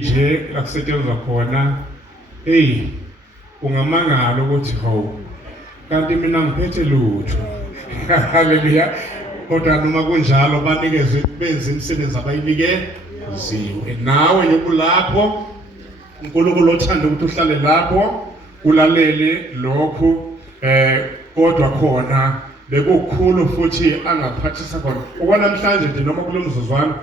nje la kusetshenzwa khona ungamangala ukuthi hawu kanti mina ngiphethe lutho haleluya kodwa noma kunjalo banikeze benze imisebenzi abayinikeziwe nawe yokulapho uNkulunkulu othanda ukuthi uhlale lapho ulalele lokhu kodwa khona bekukhulu futhi angaphathisa khona okwanamhlanje nje noma kulomzuzwana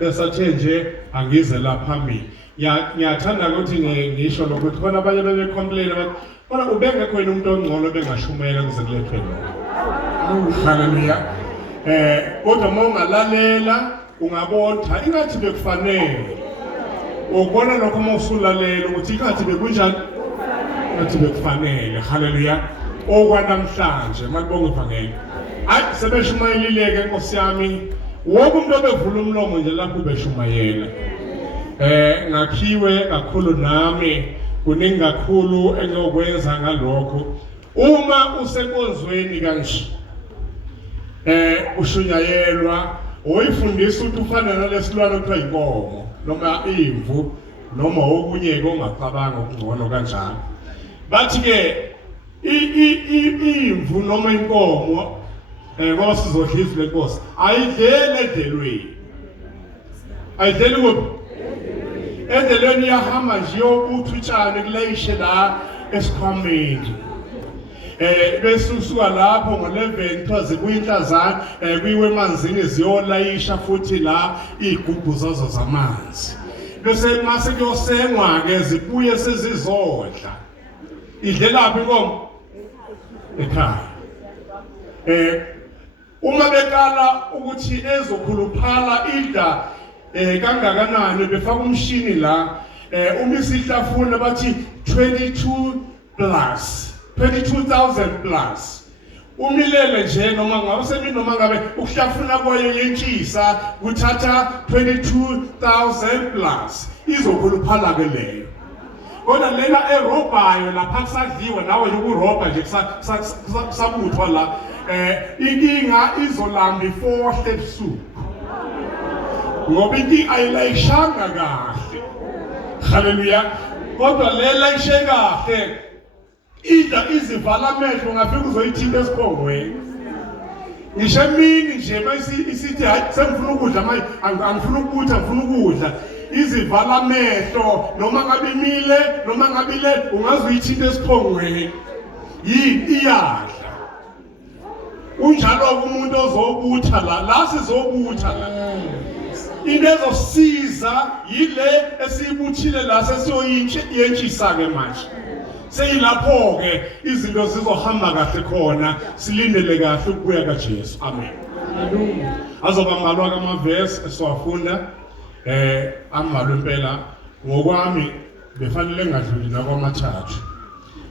besathe nje angize lapha mina ngiyathanda ukuthi ngisho lokuthi khona abanye bebecomplain bathi bona ubengekho yena umuntu ongcono bengashumela kuze kulethwe lo haleluya kodwa uma ungalalela ungabona ingathi bekufanele ukubona lokho uma usulalela ukuthi ingathi bekunjani ingathi bekufanele haleluya okwanamhlanje makubonga ivangeli ayi sebeshumayelileke Nkosi yami wonke umuntu obevula umlomo nje lapho ubeshumayela ngakhiwe kakhulu nami kuningi kakhulu engiyokwenza ngalokho uma usenkonzweni kanje ushunyayelwa oyifundisa ukuthi ufana nalesilwane okuthiwa inkomo noma imvu noma okunye ongacabanga ukungcono kanjalo bathi ke imvu noma inkomo ngoba sizodlisa lenkosi ayidlele edlelweni ayidleli kuphi edlelweni iyahamba nje yokuthutshana kulayishe la esikhwameni bese usuka lapho ngo11 kwaze kuyinhlazana kuyiwe emanzini ziyolayisha futhi la igubhu zazo zamanzi bese mase kuyosengwa ke zibuye sezizodla idlela phi inkomo ekhaya uma bekala ukuthi ezokhuluphala idla kangakanani befaka umshini la uma isihlafuna bathi 22,000 plus umilele nje noma ngabe semini noma ngabe ukuhlafuna kwayo yentshisa kuthatha 22,000 plus izokhuluphala ke leyo kodwa lela erobhayo lapha kusadliwa nawe yokurobha nje kusabuthwa la inkinga izolamba 4 steps ngoba inkinga ayilayishanga kahle haleluya kodwa lela ishe kahle ida izivala amehlo ngafika uzoyithinta esiphongweni ngisho emini nje isithi hayi sengifuna ukudla manje angifuna ukutha ngifuna ukudla izivala amehlo noma ngabe imile noma ngabe ile ungazuyithinta esiphongweni iyadla unjalo umuntu ozobutha la sizobutha la into ezosiza yile esibuthile la sesiyoyentshisa ke manje seyilapho ke izinto zizohamba kahle khona silindele kahle ukubuya kaJesu amen haleluya azoba malwa kamavesi esiwafunda ambalwa impela ngokwami befanele ngadluli nakwamathathu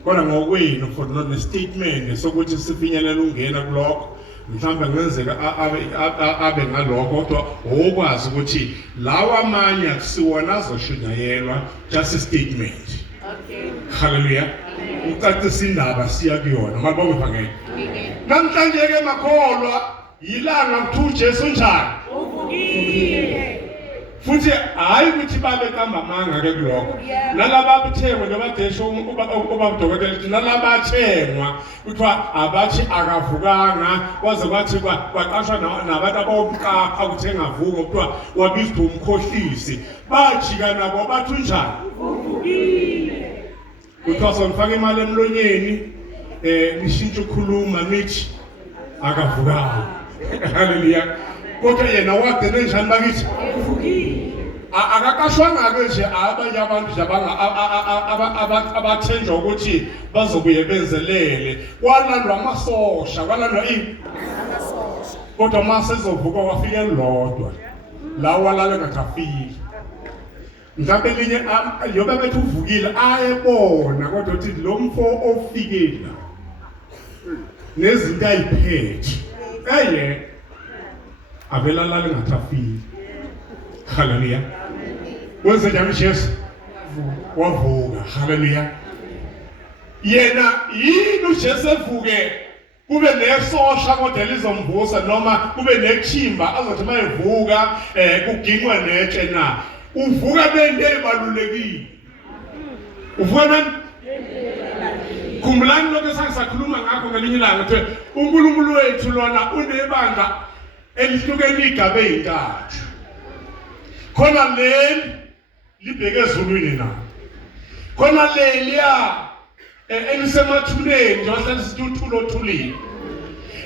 kodwa ngokwenu for not a statement sokuthi sifinyelela ungena kulokho mhlawumbe ngenzeka abe ngalokho kodwa okwazi ukuthi lawa amanye akusiwona azoshunyayelwa just a statement okay haleluya ucacisa indaba siya kuyona makubonga ivangeli namhlanje ke makholwa yilanga kuthi uJesu njani uvukile futhi hayi ukuthi babe kamba manga ke kulokho nalaba bathengwe nabadesho ubabudokotela lithi nalaba bathengwa kuthiwa abathi akavukanga kwaze kwathi kwaqashwa nabantu abawuqapha ukuthi engavuka kuthiwa wabizwa umkhohlisi bajika nabo bathi unjani uvukile kuthiwa sonifaka imali emlonyeni nishintshe ukukhuluma nithi akavukanga haleluya kodwa yena wagcina njani bakithi uvukile akaqashwanga ke nje abanye abantu abathenjwa ukuthi bazobuye benzelele kwalandwa amasosha kwalandwa amasosha kodwa mase ezovuka wafika elodwa la walale ngathafiki mhlawumbe linye yoba bethu uvukile ayebona kodwa uthi lo mfo ofikela nezinto ayiphethe avela lale ngathafiki haleluya wenze njani Jesu wavuka haleluya yena yini uJesu evuke kube nesosha kodwa lizomvusa noma kube nechimba azothi mayevuka kuginqwe netshe na uvuka nento ezibalulekile. Uvuka nani? Khumbulani lokho esangisakhuluma ngakho ngelinye ilanga ukuthi uNkulunkulu wethu lona unebandla elihlukene igaba ezintathu. Khona leli libheke ezulwini na. Khona leliya elisemathuneni njengoba sithi uthulo othulile.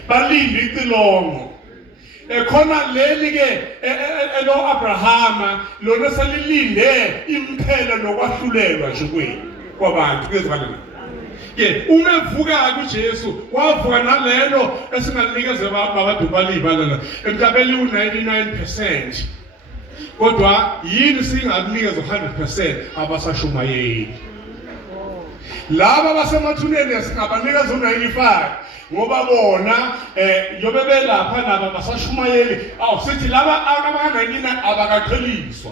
Balinde icilongo. Khona leli ke elo Abrahama lona selilinde imphelo nokwahlulelwa nje kwabantu kezibandla. Ke uma evuka kuJesu wavuka nalelo esingalinikeze abantu balibala emhlabeni u99%. Kodwa yini singakunikeza 100% abasashumayeli. Laba basemathuneni singabanikeza u95 ngoba bona yobe belapha naba basashumayeli sithi laba abaka99 abakaqheliswa.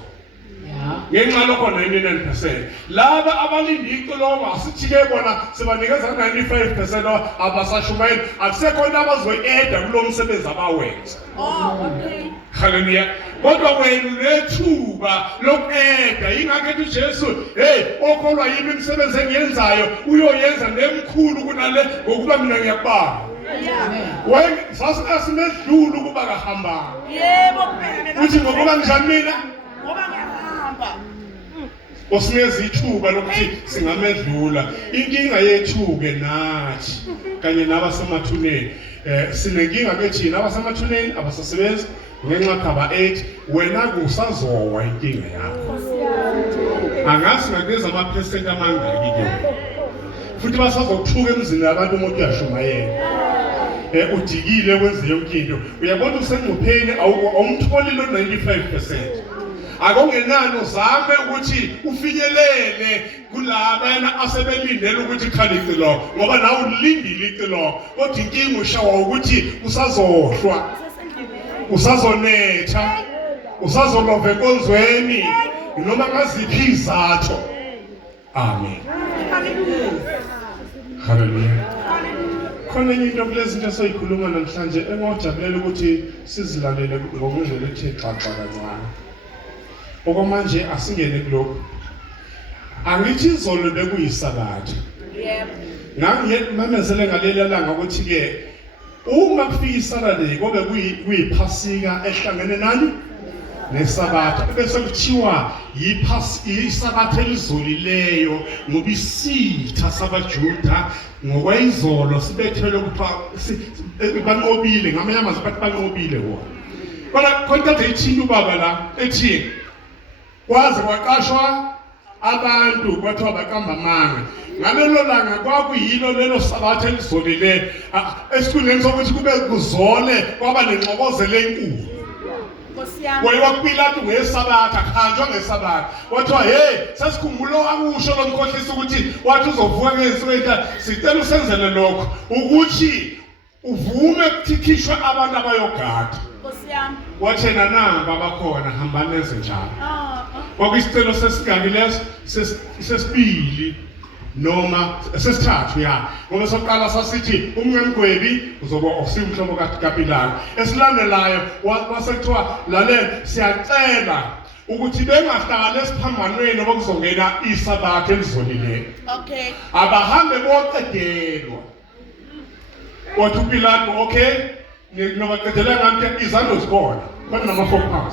Ngenxa lokho 99%. Laba abalindi icilongo asithike bona sibanikeza 95% abasashumayeli akusekho abazoyeda kulo msebenzi abawenza. Okay. Hallelujah. Kodwa wena unethuba lokeda ingakho uJesu okholwa yimi imisebenzi engiyenzayo uyoyenza nemkhulu kunale ngokuba mina ngiyakubamba. Wena sasinedlula ukuba kahamba. Yebo kuphela. Uthi ngokuba njani mina? Ngoba ngiyahamba. Osineza ithuba lokuthi singamedlula. Inkinga yethu ke nathi kanye nabasemathuneni sinenkinga ke thina abasemathuneni abasasebenzi ngenxa khaba 8 wena kusazowa inkinga yakho. Angazi ngakeza ama% amangaki ke. Futhi basazokuthuka emzini yabantu umuntu uyashumayela. Udikile kwenze yonke into. Uyabona usengcupheni awumtholi lo 95%. Akongenani uzame ukuthi ufinyelele kulaba yena asebelindele ukuthi khalicilo ngoba nawe ulindile icilo kodwa inkinga ushawa ukuthi usazohlwa usazonetha usazolova enkonzweni noma ngaziphi izathu. Amen. Hallelujah. Khona into kulezi zinto soyikhuluma namhlanje engojabulela ukuthi sizilalele ngokuzwela ethe xaxa kancane. Okwamanje asingene kuloko. Angithi izolo bekuyisabatha. Yebo. Mamezele ngaleli langa ukuthi ke uma kufika iSaturday kobe kuyiphasika ehlangene nani nesabatha bese kuthiwa yisabatha elizolileyo ngoba isitha sabaJuda ngokwayizolo sibethelwe ukuthi banqobile ngamanye amazwi bathi banqobile wona. Kodwa ithini ubaba la ethi kwaze kwaqashwa abantu kwathiwa baqamba amanga ngalelo langa kwakuyilo lelo sabatha elizolile esikhundleni sokuthi kube kuzole kwaba nenxokozelo enkulu. WayewakuPilato ngesabatha khanjwa ngesabatha wathiwa sasikhumbula akusho lo mkhohlisi ukuthi wathi uzovuka ngezinsuku ezintathu sicela usenzele lokho ukuthi uvume ukukhishwe abantu abayogada. Wathena namba bakhona hambani nenze njalo. Kwakuyisicelo sesingaki leso sesibili noma sesithathu ngoba sokuqala sasithi umnqemgwebi uzoba usimhlobo kaPilato. Esilandelayo wasekuthiwa lalela siyacela ukuthi bengahlali esiphambanweni okuzongena isabatha elizolileyo. Okay. Abahambe boqedelwa. Wathi uPilato okay nobaqedela ngathi izando zikhona kodwa nama-4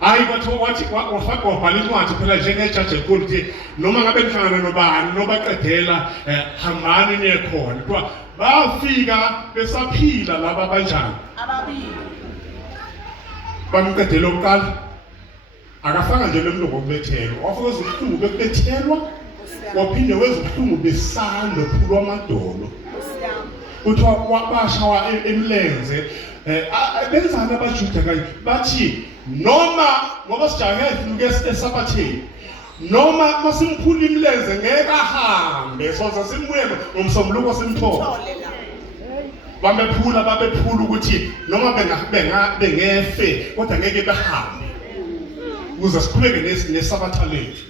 hayi wathi wafaka wabhala incwadi phela njengejaji enkulu ukuthi noma ngabe nihlangana nobani nobaqedela hambani niyekhona kuthiwa bafika besaphila laba banjani ababili bamqedela oqala akafanga nje lo muntu ngokubethelwa wafika ubuhlungu bekubethelwa waphinde wezubuhlungu besando phulwa amadolo kuthiwa wabashawa emlenze benzana abaJuda kanye bathi noma ngoba sijahe sinuke esabatheni noma masimphula imlenze ngeke ahambe soze simbuye ngomsombuluko simthole babephula ukuthi noma bengefe kodwa ngeke behambe ukuze siqhubeke nesabatha lethu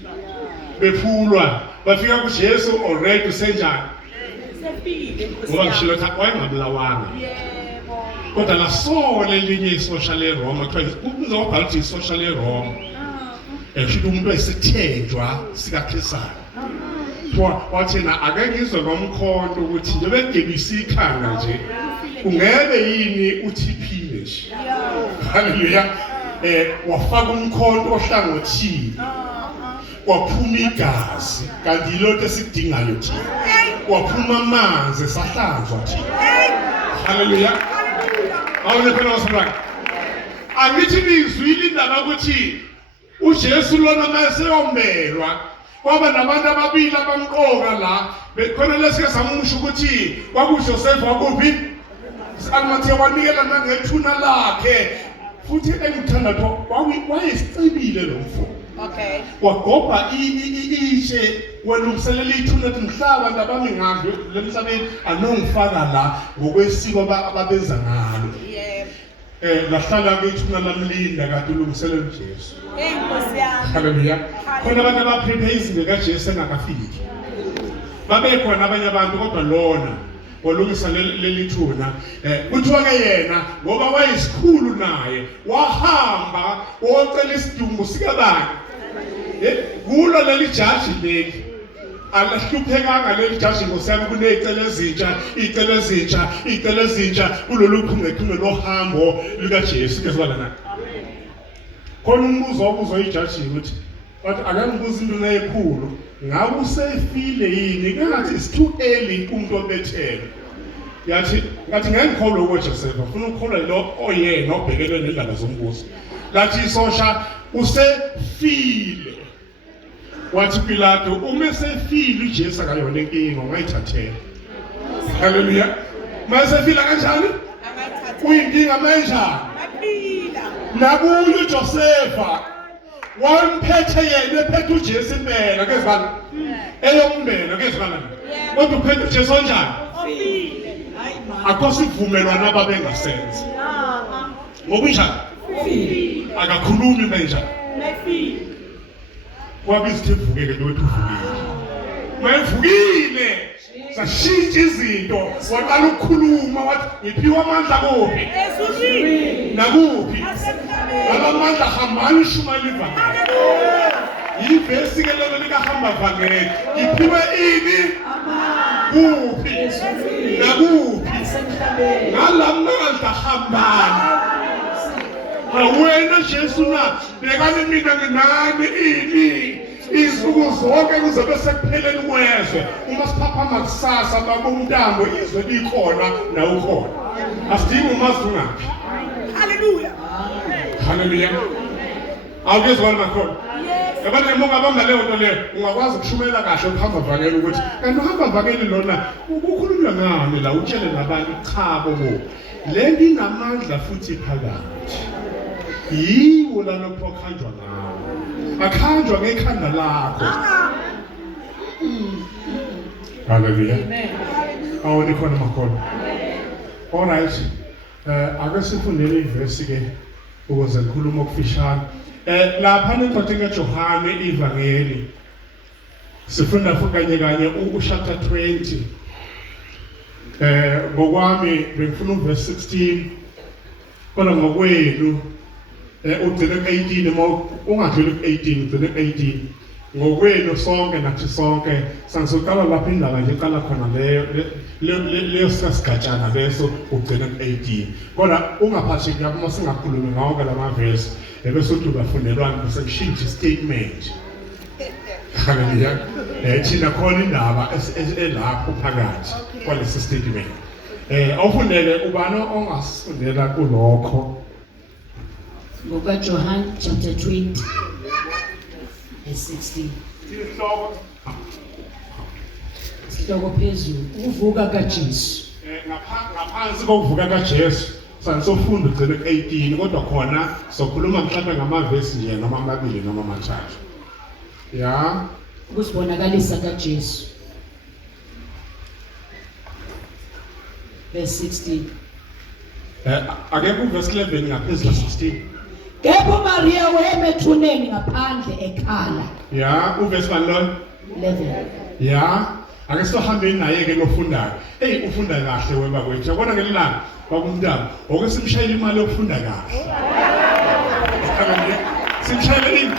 bephulwa bafika kuJesu already usenjani ngoba ngishilo ukuthi wayengabulawanga kodwa la sole elinye isosha leRoma kuthiwa uzobhala ukuthi isosha leRoma kusho umuntu wayesithenjwa sikaKhesari wathina ake ngizwe ngomkhonto ukuthi njengoba ngebisa ikhanda nje ungebe yini uTP nje haleluya wafaka umkhonto ohlangothini waphuma igazi kanti yilonto esidingayo thina waphuma amanzi esahlanzwa thina haleluya awune phela wasibaka angithi nizwile indaba ukuthi uJesu lona mayeseyomelwa kwaba nabantu ababili abamqoka la bekhona lesike samusho ukuthi kwakuJoseph wakuphi Alimathe wanikela nangethuna lakhe futhi engithanda wayesicibile lo mfo Okay. wagobha ishe walungiselela ithuna ethi mhlaba ndabami ngandwe lemhlabeni anongifaka la ngokwesiko ababenza ngalo Yeah. lahlala ke ithuna lamlinda kade ulungiselela uJesu Inkosi yami. haleluya khona abantu abaprepare izinto kaJesu engakafiki babekhona abanye abantu kodwa lona walungisa leli thuna kuthiwa ke yena ngoba wayisikhulu naye wahamba wocela isidumbu sikabani kulo leli jaji leli alahluphekanga leli jaji ngosami kunezicelo ezintsha kulolu chungechunge lohambo lukaJesu ke sibala khona umbuzo wabuzwa ijaji ukuthi but akangibuza into neyikhulu ngabe usefile yini ngathi it's too early umuntu obethele yathi ngathi ngengikholwa uJoseph ufuna ukukholwa lo oyena obhekelwe nendaba zombuso lathi isosha usefile wathi Pilato uma sefile uJesu akayona inkinga ungayithathela haleluya masefile kanjani uyinkinga manje Aphila. nakuyo uJosepha wamphethe yena ephethe uJesu impela kezibani eyombela kezibani kodwa uphethe uJesu kanjani Aphile. Hayi ma. akho sivumelwano ababengasenza ngokunjani akakhulumi manje Aphile. wabizithi ivukeke nto wethu mayivukile sashintsha izinto waqala ukukhuluma wathi ngiphiwa amandla kuphi Ezulwini. nakuphi Asemhlabeni. alamandla hambani shumaliva Hallelujah. yivesi ke lelo likahamba vangeli ngiphiwe ini kuphi nakuphi ngalamandla hambani awena Jesu na bekani mina nginani ini izinsuku zonke kuzobe sekupheleni kwezwe uma siphaphama kusasa babomntambo izwe likhona na ukhona asidingi umazi ungaphi Hallelujah. haleluya awukezwa nakhona Yes. abantu mongabamba leyo nto leyo ungakwazi ukushumela kahle ukuhamba vangeli ukuthi kanti uhamba vangeli lona ukukhulunywa ngani la utshele nabantu cha bobo le nto inamandla futhi phakathi yiwo lalokho akhanjwa ngawo akhanjwa ngekhanda lakho haleluya awone khona makhona alright ake sifundele ivesi ke ukuze ngikhuluma okufishane lapha nencwadi kaJohane ivangeli sifunda kanye uchapter 20 ngokwami bengifuna uverse 16 kodwa ngokwenu ugcine ku18 uma ungadluli ku18 ugcine ku18 ngokwenu sonke nathi sonke sangisoqala lapha indaba nje eqala khona leyo sasigatshana leso ugcine ku18 kodwa ungaphatheki lapho uma singakhulumi ngawo lamavesi bese uthi bafundelwana bese kushintsha statement haleluya thina khona indaba elapho phakathi kwalesi statement awufundele ubani ongasifundela kulokho ngokaJohn chapter 20 verse 16 sihloko phezulu ukuvuka kaJesu ngaphansi kokuvuka kaJesu sanisofunda ugcine ku18 kodwa khona sokhuluma mhlawumbe ngamavesi nje noma amabili noma amathathu ya ukuzibonakalisa kaJesu verse 16 akekho uvesi 11 ngaphezulu 16 kepha Maria wayemethuneni ngaphandle ekhala ya uvesi balona 11 ya ake sizohambeni naye ke lofundayo ufunda kahle weba kwethu yabona ngelilanga kwakumntana oke simshayela imali yokufunda kahle simshayela ini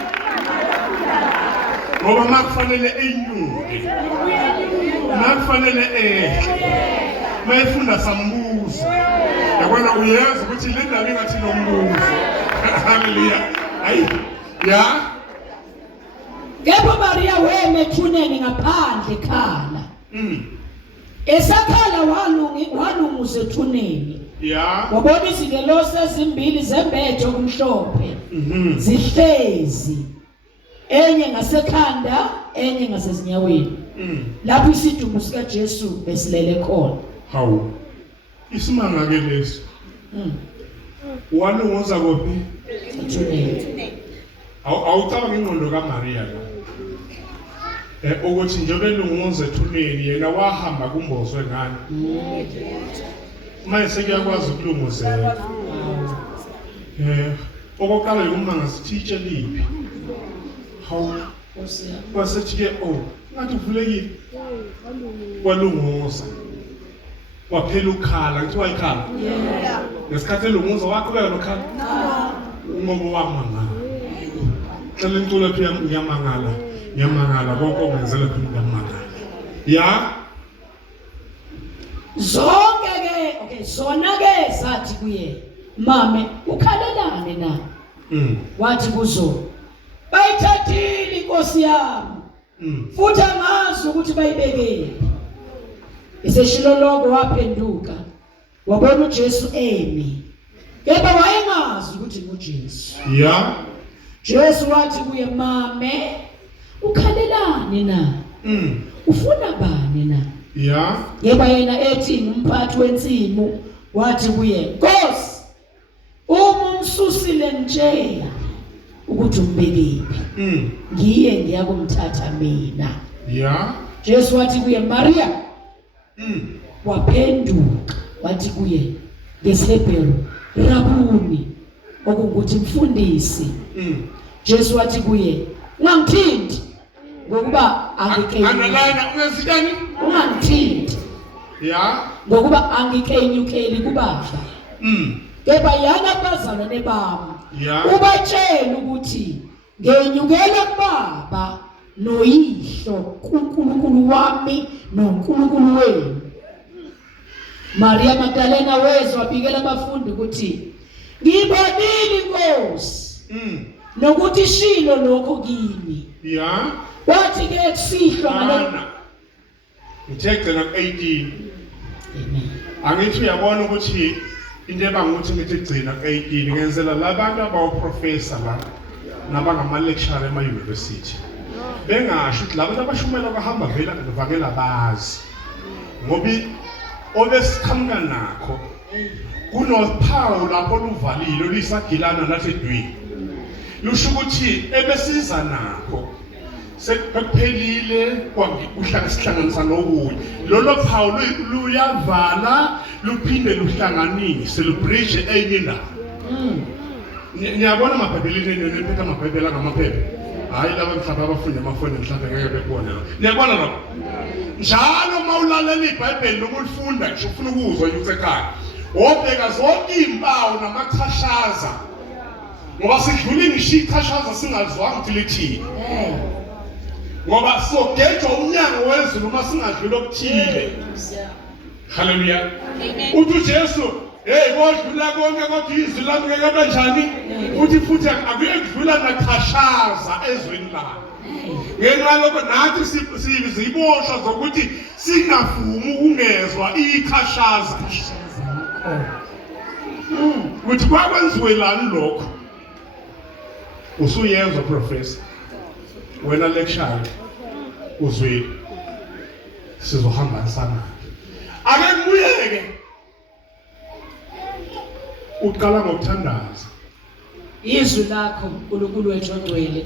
ngoba makufanele enyuke makufanele mayefunda sambuzo yabona uyenza ukuthi le ndaba ingathi nombuzo haleluya ayi ya kepha Maria weme ethuneni ngaphandle ekhala esakhala walunguza ethuneni ya wabona izingelosi ezimbili zembethe okumhlophe zihlezi enye ngasekhanda enye ngasezinyaweni lapho isidumbu sika Jesu besilele khona hawu isimanga ke leso walunguza kophi ethuneni awucabanga ingqondo kaMaria la ukuthi nje belunguza ethuneni yena wahamba kumbozwe ngani manje sekuyakwazi ukulunguzela okokuqala yomanga sithiche liphi hawu wasethi ngathi uvulekile walunguza waphela ukhala kuthiwa ikhala ngesikhathi elunguza waqhubeka nokhala ngoba wamangala xela inculo phi ngiyamangala konke ongenzele khona ngiyamangala ya zonke ke zona ke sathi kuye mame ukhalelane na wathi kuzo bayithathile inkosi yami futhi angazi ukuthi bayibekele eseshilo lokho waphenduka wabona uJesu emi kepha wayengazi ukuthi nguJesu ya Jesu wathi kuye mame ukhalelane na ufuna bani na ya yeba yena ethi ngumphathi wensimu wathi kuye Nkosi umsusile nje ukuthi umbekephi ngiye ngiyakumthatha mina ya Jesu wathi kuye Maria waphenduka wathi kuye ngeShebheru Rabuni okungukuthi mfundisi Jesu wathi kuye ungangithinti ngokuba analana ungazitani ungangithinti ya ngokuba angikenyukeli kubaba kepha yana bazalwane bami ya ubatshela ukuthi ngenyukela kubaba noyihlo kuNkulunkulu wami noNkulunkulu wenu Maria Magdalena wezwa wabikela abafundi ukuthi ngibonile inkosi nokuthi shilo lokho kimi ya wathi ke kusihlwa ngalo ngithethe na 18 amen angithi uyabona ukuthi into ebangukuthi ngithi gcina 18 ngenzela labantu abawoprofessor la nabangama lecturer ema university bengasho ukuthi labantu abashumela bahamba vela bevakela bazi ngobi obesiqhamuka nakho kunophawu lapho luvalile lisagilana nathi edwini lusho ukuthi ebesiza nakho sekuphelile kwangikuhlanganisa nokunye lolo phawu luyavala luphinde luhlanganise lubridge enye indaba niyabona amabhayibhelini nephethe amabhayibheli angamaphepha hayi laba mhlawumbe abafunda amafoni mhlawumbe ngeke bekubone lo niyabona lo njalo mawulalela iBhayibheli lokulifunda ngisho ufuna ukuzwa usekhaya wobheka zonke izimpawu namachashaza ngoba sidlule ngisho ichashaza singazwanga ukuthi lithini ngoba sogejwa umnyango wezulu uma singadlula okuthile haleluya uthi uJesu kodlula konke kodwa izwi lami ngeke kanjani uthi futhi akuye kudlula nachashaza ezweni lakhe ngenxa lokho nathi siziboshwa zokuthi singavumi ukungezwa ichashaza ukuthi kwakwenziwe lani lokho usuyezwa professor wena lecturer uzwe sizohamba sana ake kubuyeke uqala ngokuthandaza izwi lakho uNkulunkulu wethu ongcwele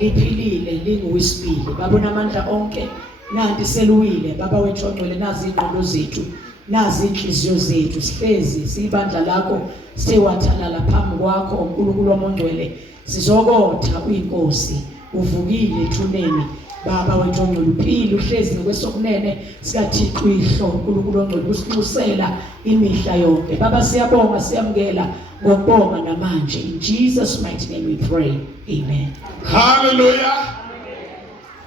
liphilile linguwesibili babona amandla onke nanti seluwile baba wethu ongcwele nazi ingqondo zethu nazi inhliziyo zethu sihlezi sibandla lakho sewathalala phambi kwakho uNkulunkulu wamongcwele sizokotha uyinkosi uvukile ethuneni baba wethu ongcwele uphile uhlezi ngokwesokunene sikaThixo ihlo uNkulunkulu ongcwele usiqhubusela imihla yonke baba siyabonga siyamukela ngokubonga namanje in Jesus mighty name we pray amen hallelujah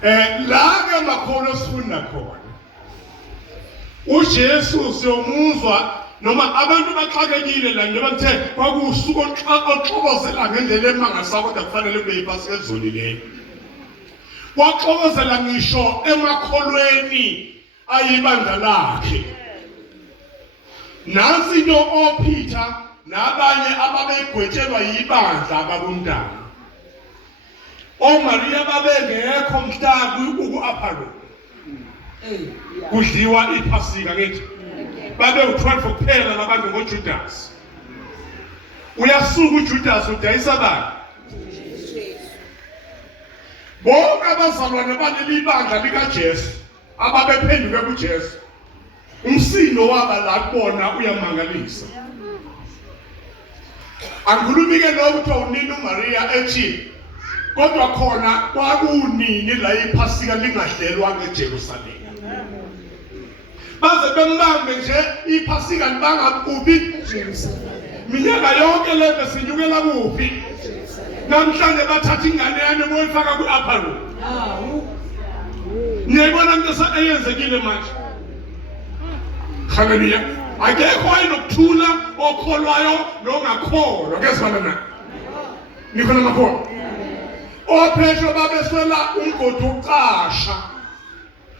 La ke makhono sifunda khona uJesu siyomuzwa noma abantu baxakekile la njengoba ngithe kwakusuku oxokozela ngendlela emangasa kodwa kufanele kube yiphasika elizolileyo waxokozela ngisho emakholweni ayibandla lakhe nansi into oPeter nabanye ababegwetshelwa yibandla ababumntana oMaria babengekho mhla ku-Upper kudliwa iphasika ngithi babe u12 kuphela labantu ngoJudas uyasuka uJudas udayisa bani bonke abazalwane baleli bandla likaJesu ababephenduke kuJesu umsindo waba la kubona uyamangalisa angikhulumi ke lokho unini uMaria ethi kodwa khona kwakunini la iphasika lingahlelwa ngeJerusalema baze bembambe nje iphasika libangakuphi minyaka yonke le besinyukela kuphi namhlanje bathatha ingane yami boyifaka ku-Upper Room niyayibona into eyenzekile manje haleluya akekho ayinokuthula okholwayo nongakholwa kezibana na nikhona makholwa ophesho babeswela umgodi wokuqasha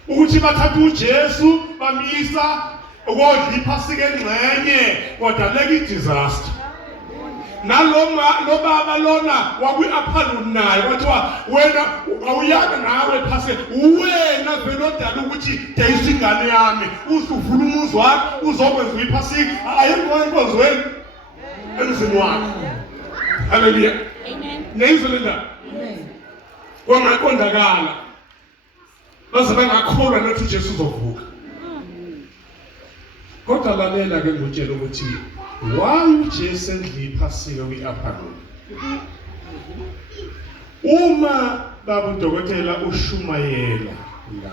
ukuthi bathatha uJesu bamisa ukodla iphasika engxenye kodwa leki disaster lo baba lona wakwi-Upper Room naye kwathiwa wena awuyanga nawe phasika wena vele odala ukuthi dayisa ingane yami usuvula umuzi wakho uzokwenza iphasika ayikho inkonzo wenu emzini wakho haleluya nezwe lendaba kwangaqondakala baze bangakholwa nokuthi uJesu uzovuka kodwa lalela ke ngutshela ukuthi why uJesu endla iphasika kwi-Upper Room uma baba udokotela ushumayela la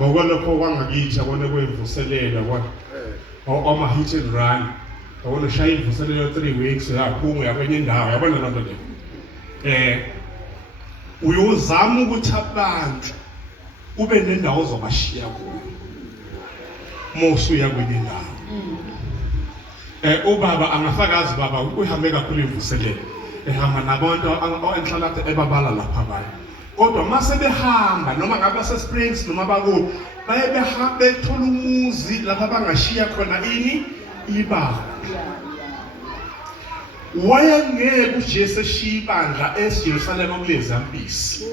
ngokwalokho kwangakithi abone kwemvuselela ama hit and run abone shaya imvuselelo 3 weeks yaphunga yakwenye indawo yabona lonto le uyozama ukuthi abantu ube nendawo zobashiya kuyo mosuya kwenye indawo ubaba angafakazi baba uhambe kakhulu imvuselelo ehamba nabantu enhlalakhe ebabala lapha baye kodwa mase behamba noma ngabe Springs noma bakuphi baye behambe bethola umuzi lapha bangashiya khona ini ibandla wayengeke uJesu eshiya ibandla eJerusalema kulezi ampisi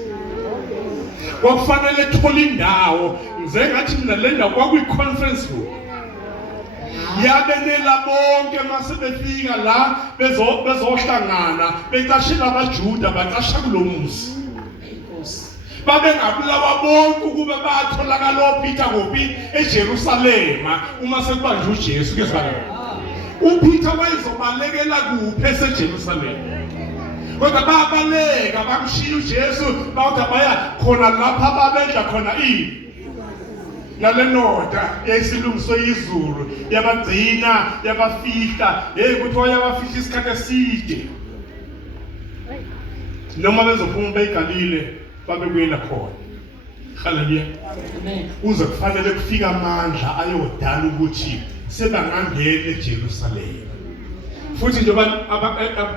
kwakufanele ethola indawo njengathi mina le ndawo kwakuyi-conference room yabenela bonke mase befika la bezohlangana becashela abaJuda bacasha kulo muzi babengabulawa bonke ukuba batholakala oPeter kuphi eJerusalema uma sekubanje uJesu kezibana uPeter wayezobalekela kuphi eseJerusalema kodwa babaleka bamshiya uJesu bawuthi baya khona lapha babedla khona nale ndoda esilungiswe izulu yabagcina yabafihla ukuthi yabafihla isikhathi eside noma bezophuma beyigalile babekuyela khona haleluya uze kufanele kufika amandla ayodala ukuthi sebangangena eJerusalema futhi njengoba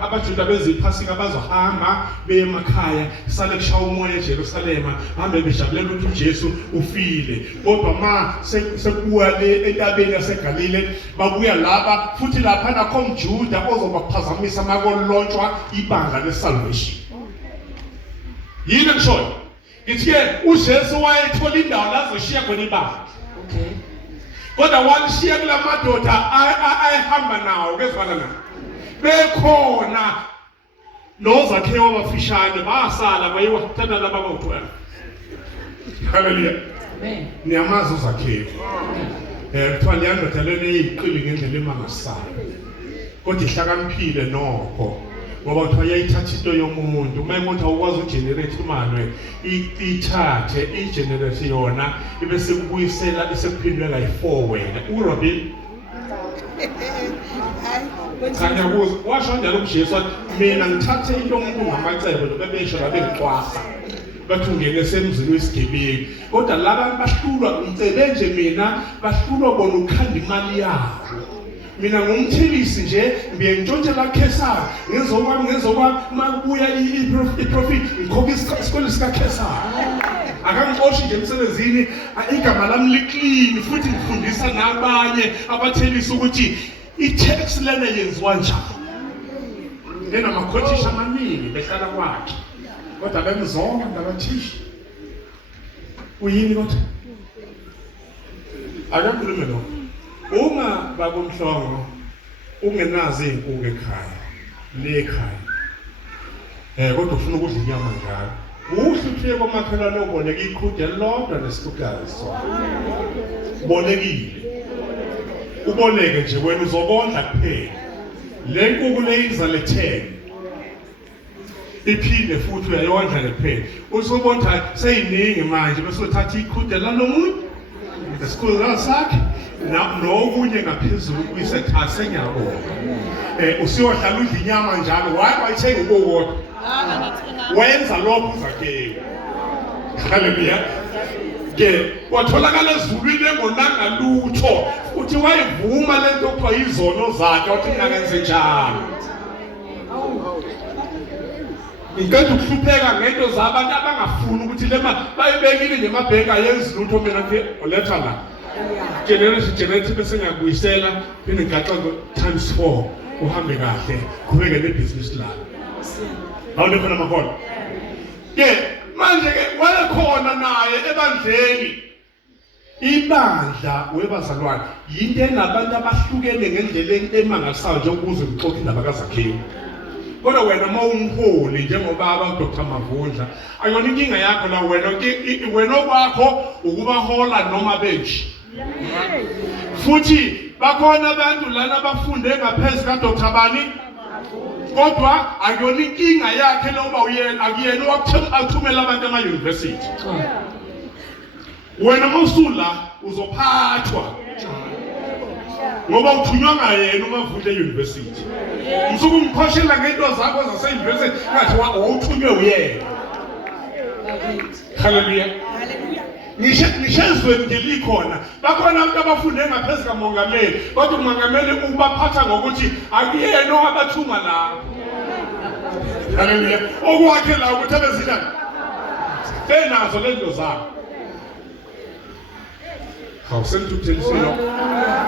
abaJuda beziphasika bazohamba beye emakhaya sale kushaya umoya eJerusalema hambe bejabulela ukuthi uJesu ufile kodwa ma sekubuya le entabeni yaseGalile babuya laba futhi lapha nakho umJuda ozobaphazamisa makolontswa ibandla lesalvation yini ngisho ngithi uJesu wayethola indawo la azoshiya khona ibandla kodwa walishiya kula madoda ayehamba nawo kezibana na bekhona nozakhewo abafishane basala bayiwa kuthanda laba bawu12 haleluya amen niyamazi uzakhewo kuthiwa leyandoda lena eyiqili ngendlela emangasayo kodwa ihlakaniphile nokho ngoba kuthiwa yayithatha into yomuntu uma ukuthi awukwazi ugenerate imali ithathe igenerate yona ibe sekubuyisela isekuphindwe kayi4 wena uRobin kanya kuzo washo njalo uJesu wathi mina ngithathe into yomuntu ngamacebo bebesho labe ngicwasa bathi ungene semzini wesigebengu kodwa laba bahlulwa umcebe nje mina bahlulwa bona ukhanda imali yabo mina ngumthelisi nje ngiye ntshontshela Kesari ngezokwami makubuya iprofit ngikhokha isikole sika Kesari akangixoshi nje emsebenzini igama lami liclean futhi ngifundisa nabanye abathelisa ukuthi i-tax lena yenziwa njani namakhothisha amaningi behlala kwakhe kodwa bemzonga ngabathishi uyini kodwa akakhulume lo uma bakumhlongo ungenazi izinkukhu ekhaya kodwa ufuna ukudla inyama njalo uhluthe kwamakhelwane uboneke iqhude elodwa nesitukazi bolekile uboleke nje wena uzobondla kuphela le nkukhu le izale 10 iphinde futhi uyayondla kuphela usubonda seyiningi manje bese uthatha iqhude lalomuntu esikhulu sakhe nokunye ngaphezulu kuyisethase ngiyabona usiyohlala udla inyama njalo wayithenga ukukodwa wenza lokho uzakhe haleluya ke watholakala ezulwini engonanga lutho uthi wayivuma lento okuthiwa izono zakhe wathi ngingakenze njalo ingekho ukuhlupheka ngento zabantu abangafuni ukuthi lema bayibekile nje emabhenki ayenzi lutho mina nje oletha la generation bese ngiyakuyisela phinde ngigaxa times 4 uhambe kahle qhubeke nebhizinisi lakho awune khona makhono ke manje ke wayekhona naye ebandleni ibandla webazalwane yinto enabantu abahlukene ngendlela emangalisayo njengokuze ngixoxe indaba kaZakhewu kodwa wena mawumholi njengobaba uDr Mavundla ayona inkinga yakho la wena okwakho ukubahola noma benji futhi bakhona abantu lana abafunde ngaphezulu kaDr Bani kodwa akuyona inkinga yakhe loba uyena akuyena wakuthumela abantu ema-university wena mawusula uzophathwa ngoba uthunywa ngayena uMavundla e-university msuku umkhoshela ngento zakho zase-university ngathi wawuthunywe uyena haleluya ngisho ezweni nje likhona bakhona abantu abafunde ngaphezulu kamongameli kodwa umongameli ubaphatha ngokuthi akuyena owabathuma lapho haleluya okwakhe la ukuthi abezinjani benazo lento zabo awusentuthelisiyo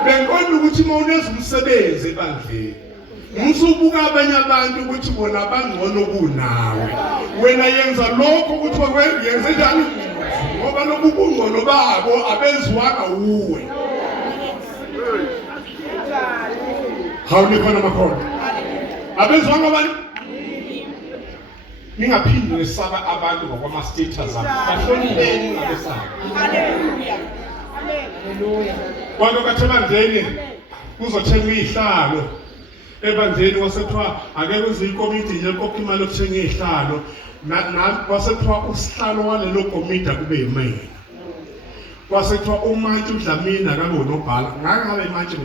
benkonda ukuthi mawuneza umsebenzi ebandleni ngisubuka abanye abantu ukuthi bona bangcono kunawe wena yenza lokho ukuthi yenze njani ngoba lokubungcono babo abenziwanga uwe hawuni khona makhono abenziwanga abantu ningaphindi nesaba abantu ngokwama-status abo bahlonipheni ngabesaba haleluya kwalo kathebandleni kuzothengwa izihlalo ebandleni wasethiwa ake kwenziwe ikomiti nje ekhokha imali yokuthenga izihlalo kwasethiwa usihlalo walelo komiti kube yimina kwasethiwa uMantshi uDlamini akabe unobhala ngabe iMantshi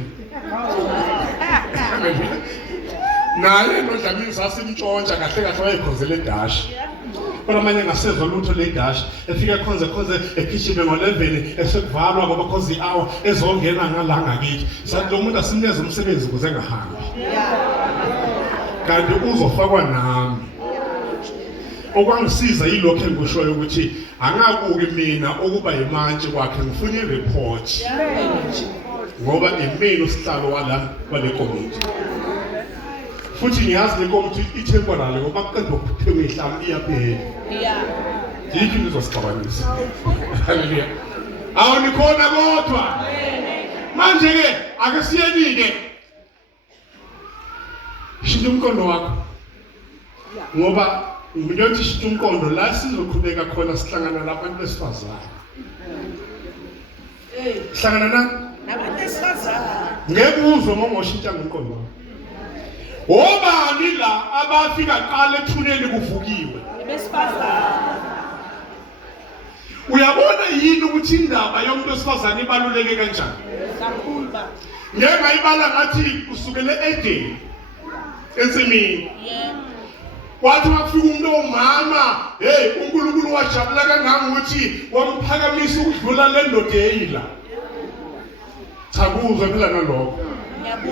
naye noDlamini sasimtshontsha kahle kahle wayekhonzela eDashi kodwa manje ngasezwa lutho leDashi efika khonze ekhishime ngo-11 esekuvalwa ngoba cause i-hour ezongena ngalanga kithi sathi lo muntu asimnikeze umsebenzi ukuze engahambi kanti uzofakwa nami okwangisiza yilokho engikushoyo ukuthi angakuki mina ukuba yiMantshi kwakhe ngifuna i-report ngoba imina usihlalo wale komiti futhi ngiyazi le komiti i-temporary ngoba kuqeda ukuthengwa izihlalo iyaphela yikho ngizosixabanisa haleluya awunikhona kodwa manje ke ake siyelike shintsha umqondo wakho ngoba ngiyothi shintsha umqondo la sizoqhubeka khona sihlangana nabantu besifazane hlangana nabantu besifazane ngeke uzwe ngoshintsha umqondo wakho obani la abafika qala ethuneni kuvukiwe besifazane uyabona yini ukuthi indaba yomuntu wesifazane ibaluleke kanjani kakhulu ba ngeke ayibala ngathi kusukele eDeni ensimini wathi makufika umuntu omama hey uNkulunkulu wajabula kangaka ukuthi wamphakamisa ukudlula le ndoda eyila cha kuzwe phela nalokho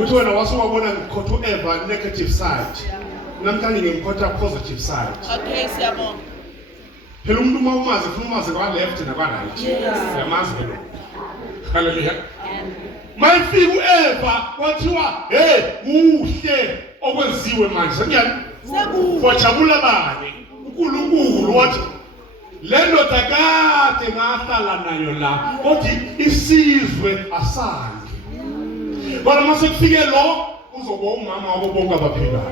uthi wena wasewabona ngikhotha uEva negative side namhlanje ngimkhotha positive side Okay, siyabonga. phela umuntu uma umazi ufuna umazi kwa left na kwa right yamazi lo haleluya mayifika uEva wathiwa hey kuhle okwenziwe manje sekuyani wajabula bani uNkulunkulu wathi le ndoda kade ngahlala nayo la othi isizwe asange kodwa mase kufike lo uzoba umama wabo bonke abaphilayo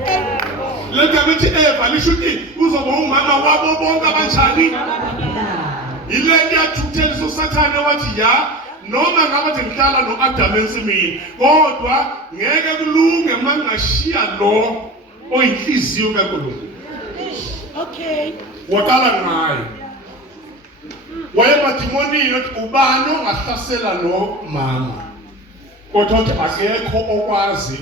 le nto bethi Eva lisho ukuthi uzoba umama wabo bonke abanjani ile nto uSathane wathi ya noma ngabe ngihlala noAdam ensimini kodwa ngeke kulunge mangashiya lo oyinhliziyo kaNkulunkulu. Okay. Waqala ngayo wayemademonini ukuthi ubani ongahlasela lo mama kodwa uthi akekho okwazi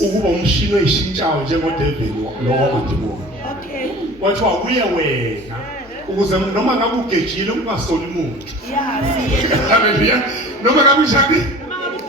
ukuba umshini oyishintshayo njengoDavid lo wamademoni. Okay. Wathi uye wena ukuze noma ngabe ugejile ungasoli umuntu. Yeah, Haleluya. Noma ngabe ushaki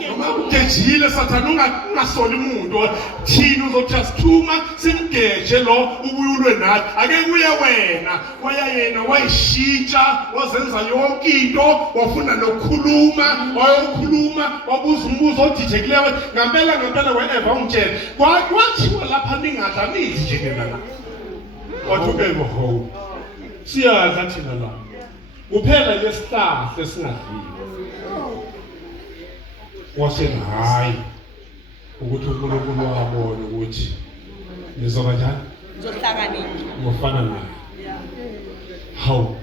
noma ugejile Sathane ungasoli umuntu thina uzothuma simgeje lo ubuyulwe nathi ake kuye wena waya yena wayishintsha wazenza yonke into wafuna nokukhuluma wayokhuluma wabuza umbuzo odithekileyo ngempela weEva ungitshela kwathiwa lapha ningadla nithi nje kena la wathi uEva ho siyadla thina la kuphela lesihlahla esingadliwa wasena hayi ukuthi uNkulunkulu wabona ukuthi nizoba njani Ngizohlakanipha. ngofana naye hawu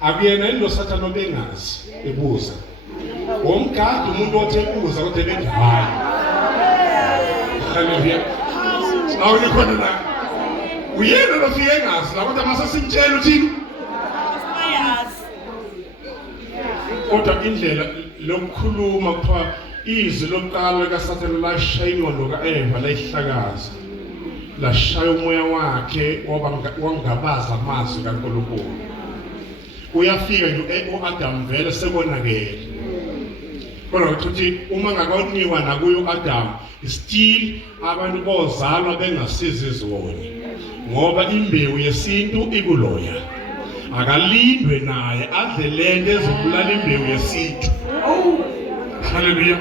akuyena into Sathane obengazi ebuza womgadi umuntu othe ebuza kodwa ebethi hayi haleluya awulikhona la uyena lo fike ngazi la kodwa mase simtshela uthini Siyazi. kodwa indlela lokukhuluma kuthiwa izwi lokuqala kaSathane lashaya ingqondo kaEva layihlakaza lashaya umoya wakhe wangabaza amazwi kaNkulunkulu uyafika nje uAdam vele sekonakele kodwa ukuthi uma ngakoniwa nakuyo uAdam still abantu bozalwa bengasizi izoni ngoba imbewu yesintu ikuloya akalindwe naye adle lento ezobulala imbewu yesintu. Haleluya.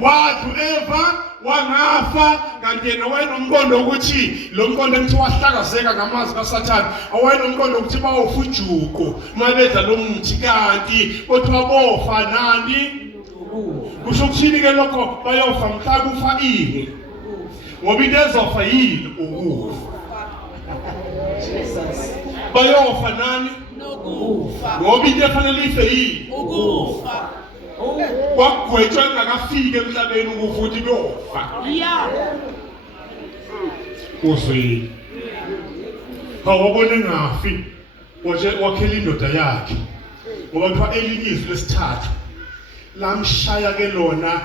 Wathi Eva wangafa kanti yena wayenomqondo ukuthi lo mqondo engithi wahlakazeka ngamazwi kaSathane awayenomqondo ukuthi bawufujuqu mabedla lo muthi kanti kodwa bofa nani kusho ukuthini ke lokho bayofa mhla kufa ini ngoba into ezofa yini ukufa Jesus. bayofa nani Nokufa. ngoba into efanele ife yini Ukufa. kwagwetshwa ngakafike emhlabeni ukufa uthi kuyofa Yeah. uzwini awabone ngafi wakhela indoda yakhe ngoba kuthiwa elinye izwi lesithathu lamshaya ke lona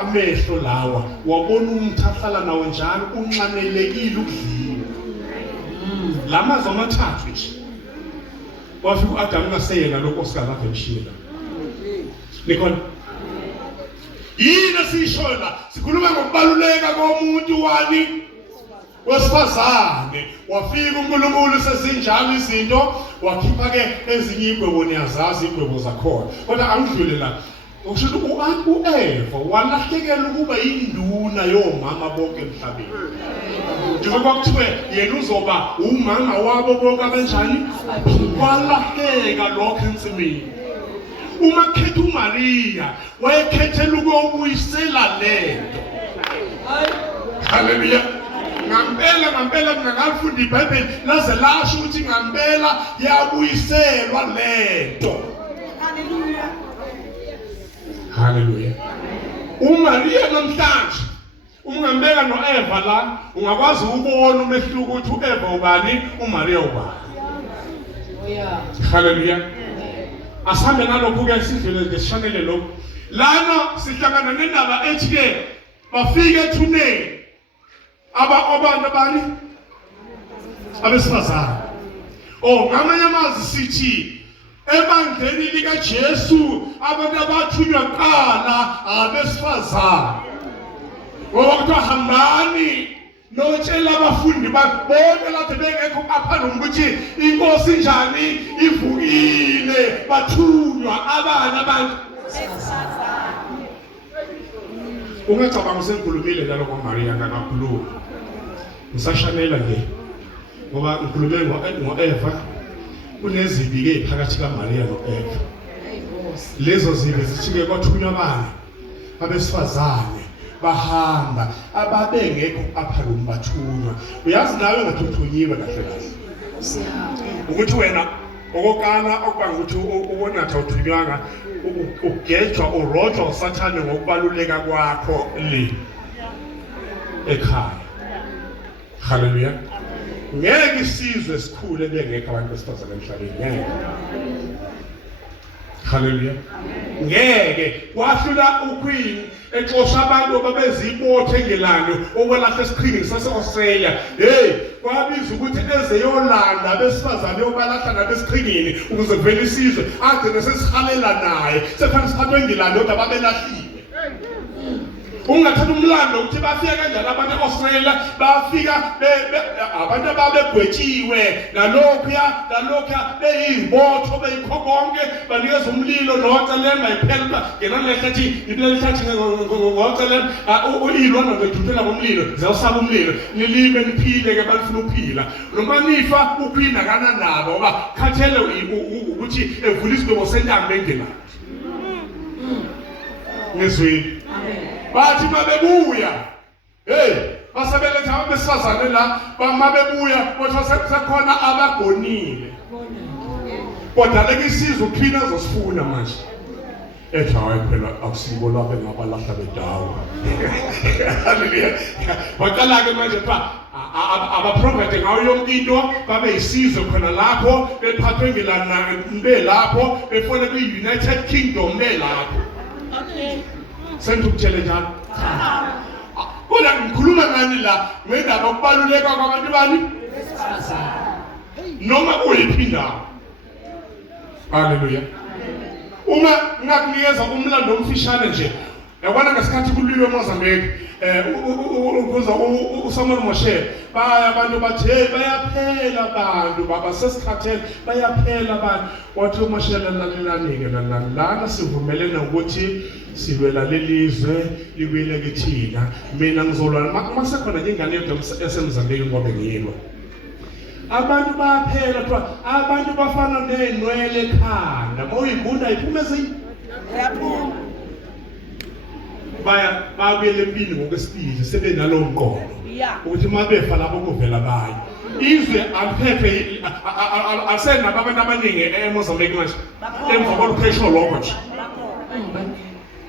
amehlo lawa wabona umuntu ahlala nawo njalo unxanelekile ukudliwa lamazwi amathathu nje wafika uAdam ngaseyena lokho sikazave mshila nikhona yini sishola sikhuluma ngokubaluleka komuntu wani wesifazane wafika uNkulunkulu sezinjalo izinto wakhipha ke ezinye igwebo niyazazi igwebo zakhona kodwa angidlule la usho ukuthi uEva walahlekela ukuba induna yomama bonke emhlabeni njengoba kuthiwe yena uzoba umama wabo bonke abanjani walahleka lokho ensimini uma khetha uMaria wayekhethela ukubuyisela lento haleluya ngampela mina ngafunda iBhayibheli laze lasho ukuthi ngampela yabuyiselwa lento Hallelujah. haleluya uMaria namhlanje ungambeka noEva la ungakwazi ukubona umehluko ukuthi uEva ubani uMaria ubani Yeah. haleluya asambe nalokho ke sidlule ngesishanele lokho lana sihlangana nendaba ethi ke bafike ethuneni abantu abani abesifazane. Ngamanye amazwi sithi ebandleni likaJesu abantu abathunywa kuqala abesifazane. Ngoba kuthiwa hambani notshela abafundi babone lapho bengekho apha ukuthi inkosi njani ivukile, bathunywa abantu. Ungacabanga sengikhulumile njalo ngoMaria ngakakhuluma. Ngisashanela nje. Ngoba ngikhulume ngo-Eva, kunezibi-ke phakathi kaMaria no-Eva. Lezo zibi zithi-ke kwathunywa abanye abesifazane bahamba ababengekho apha bathunywa. Uyazi nawe ngathi uthunyiwe kahle kahle. Ukuthi wena okokana okubanga ukuthi ubonatha uthunywanga ugejwa urojwa usathane ngokubaluleka kwakho le ekhaya. Hallelujah. Ngeke isizwe esikhule bengekho abantu besifazane emhlabeni. Ngeke. Hallelujah. Ngeke kwahlula uQueen exosha abantu babezibothe ngelando okwelahla esiqhingini sase-Australia. Kwabiza ukuthi eze yolanda besifazane yobalahla nabesiqhingini ukuze kuvele isizwe agcine sesihalela naye sekufanele siphathwe ngilando kodwa babelahlile. Ungathatha umlando ukuthi bafika kanjani abantu e-Australia, bafika abantu ababegwetshiwe nalokhuya beyizibotho beyikho konke, banikeza umlilo nowacelemba bayiphelwa ngenalehlathi iplelihlathi ngowacelemba uyilwana bedutela ngomlilo ziyawusaba umlilo nilime niphile-ke balifuna ukuphila. Noma nifa uphina kananabo ngoba khathele ukuthi evula isigwebo sentambo engelandi. Ngizwile. Bathi mabebuya basebeletha abantu besifazane la mabebuya kodwa sekukhona abagonile. Kodwa leke isizwe uQueen azosifuna manje. Hayi phela akusibo lapha engabalahla bedawo. Hallelujah. Baqala-ke manje pha abaprofete ngayo yonke into babe yisizwe khona lapho bephathwe ngelana lapho befone kwi-United Kingdom lapho. Okay. Sengikutshele njalo. Kodwa ngikhuluma ngani la ngendaba okubaluleka kwabantu bani? Noma kuyiphi indawo. Hallelujah. Uma ngakunikeza umlando omfishane nje, yabona ngesikhathi kulwiwe eMozambique, ukuza uSamuel Moshe, baya abantu bathi bayaphela abantu baba sesikhatheni bayaphela abantu. Wathi uMoshe lalalelani-ke lana sivumelene ukuthi siwela lelizwe liwile kithina. Mina ngizolwa masekhona nje ingane yodwa esemzambeki ngoba ngiyilwa. Abantu bayaphela kuthiwa abantu bafana nenwele ekhanda mawuyigunda iphumeze Yaphuma. babuyele empini ngokwesibili sebenalo mqondo ukuthi mabefa labo kuvela bayo. Izwe aliphephe asenabo abantu abaningi eMozambique manje emva koluphesho lokho nje.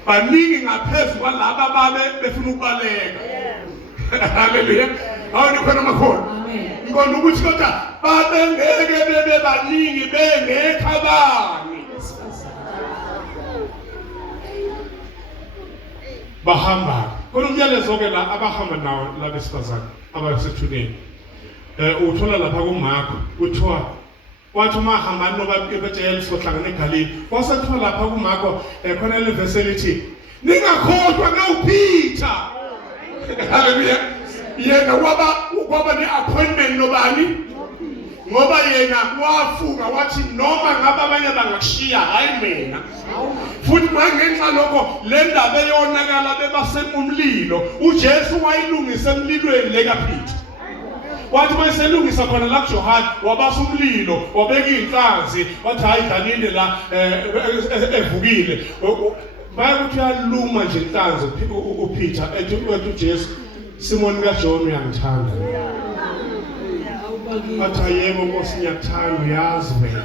Baningi ngaphezulu kwalaba babe befuna ukubaleka. Hallelujah. Hawu nikhona makhona. Ngikho ukuthi kodwa babengeke bebe baningi bengekhabani. Bahamba. Khona umyalezo-ke la abahamba nawo labesifazane abasethuneni. Uthola lapha kuMakho kuthiwa wathi uma hamba noba ebetshela sizohlangana eGalile. Wasethiwa lapha kuMakho khona le verse elithi ningakhohlwa noPeter. Hallelujah. Yena kwaba ne-appointment nobani ngoba yena wafunga wathi noma ngabe abanye bangakushiya hayi mina. Futhi ngenxa lokho le ndaba eyonakala bebasemumlilo uJesu wayilungisa emlilweni lekaPeter. Wathi mayiselungisa khona la kuJohane wabasa umlilo wabeka inhlanzi wathi hayi danini la evukile. Bayakuthi uyaluma nje inhlanzi uPeter ethi uJesu Simon kaJohn uyangithanda. Bathi yebo Nkosi ngiyakuthanda uyazi wena.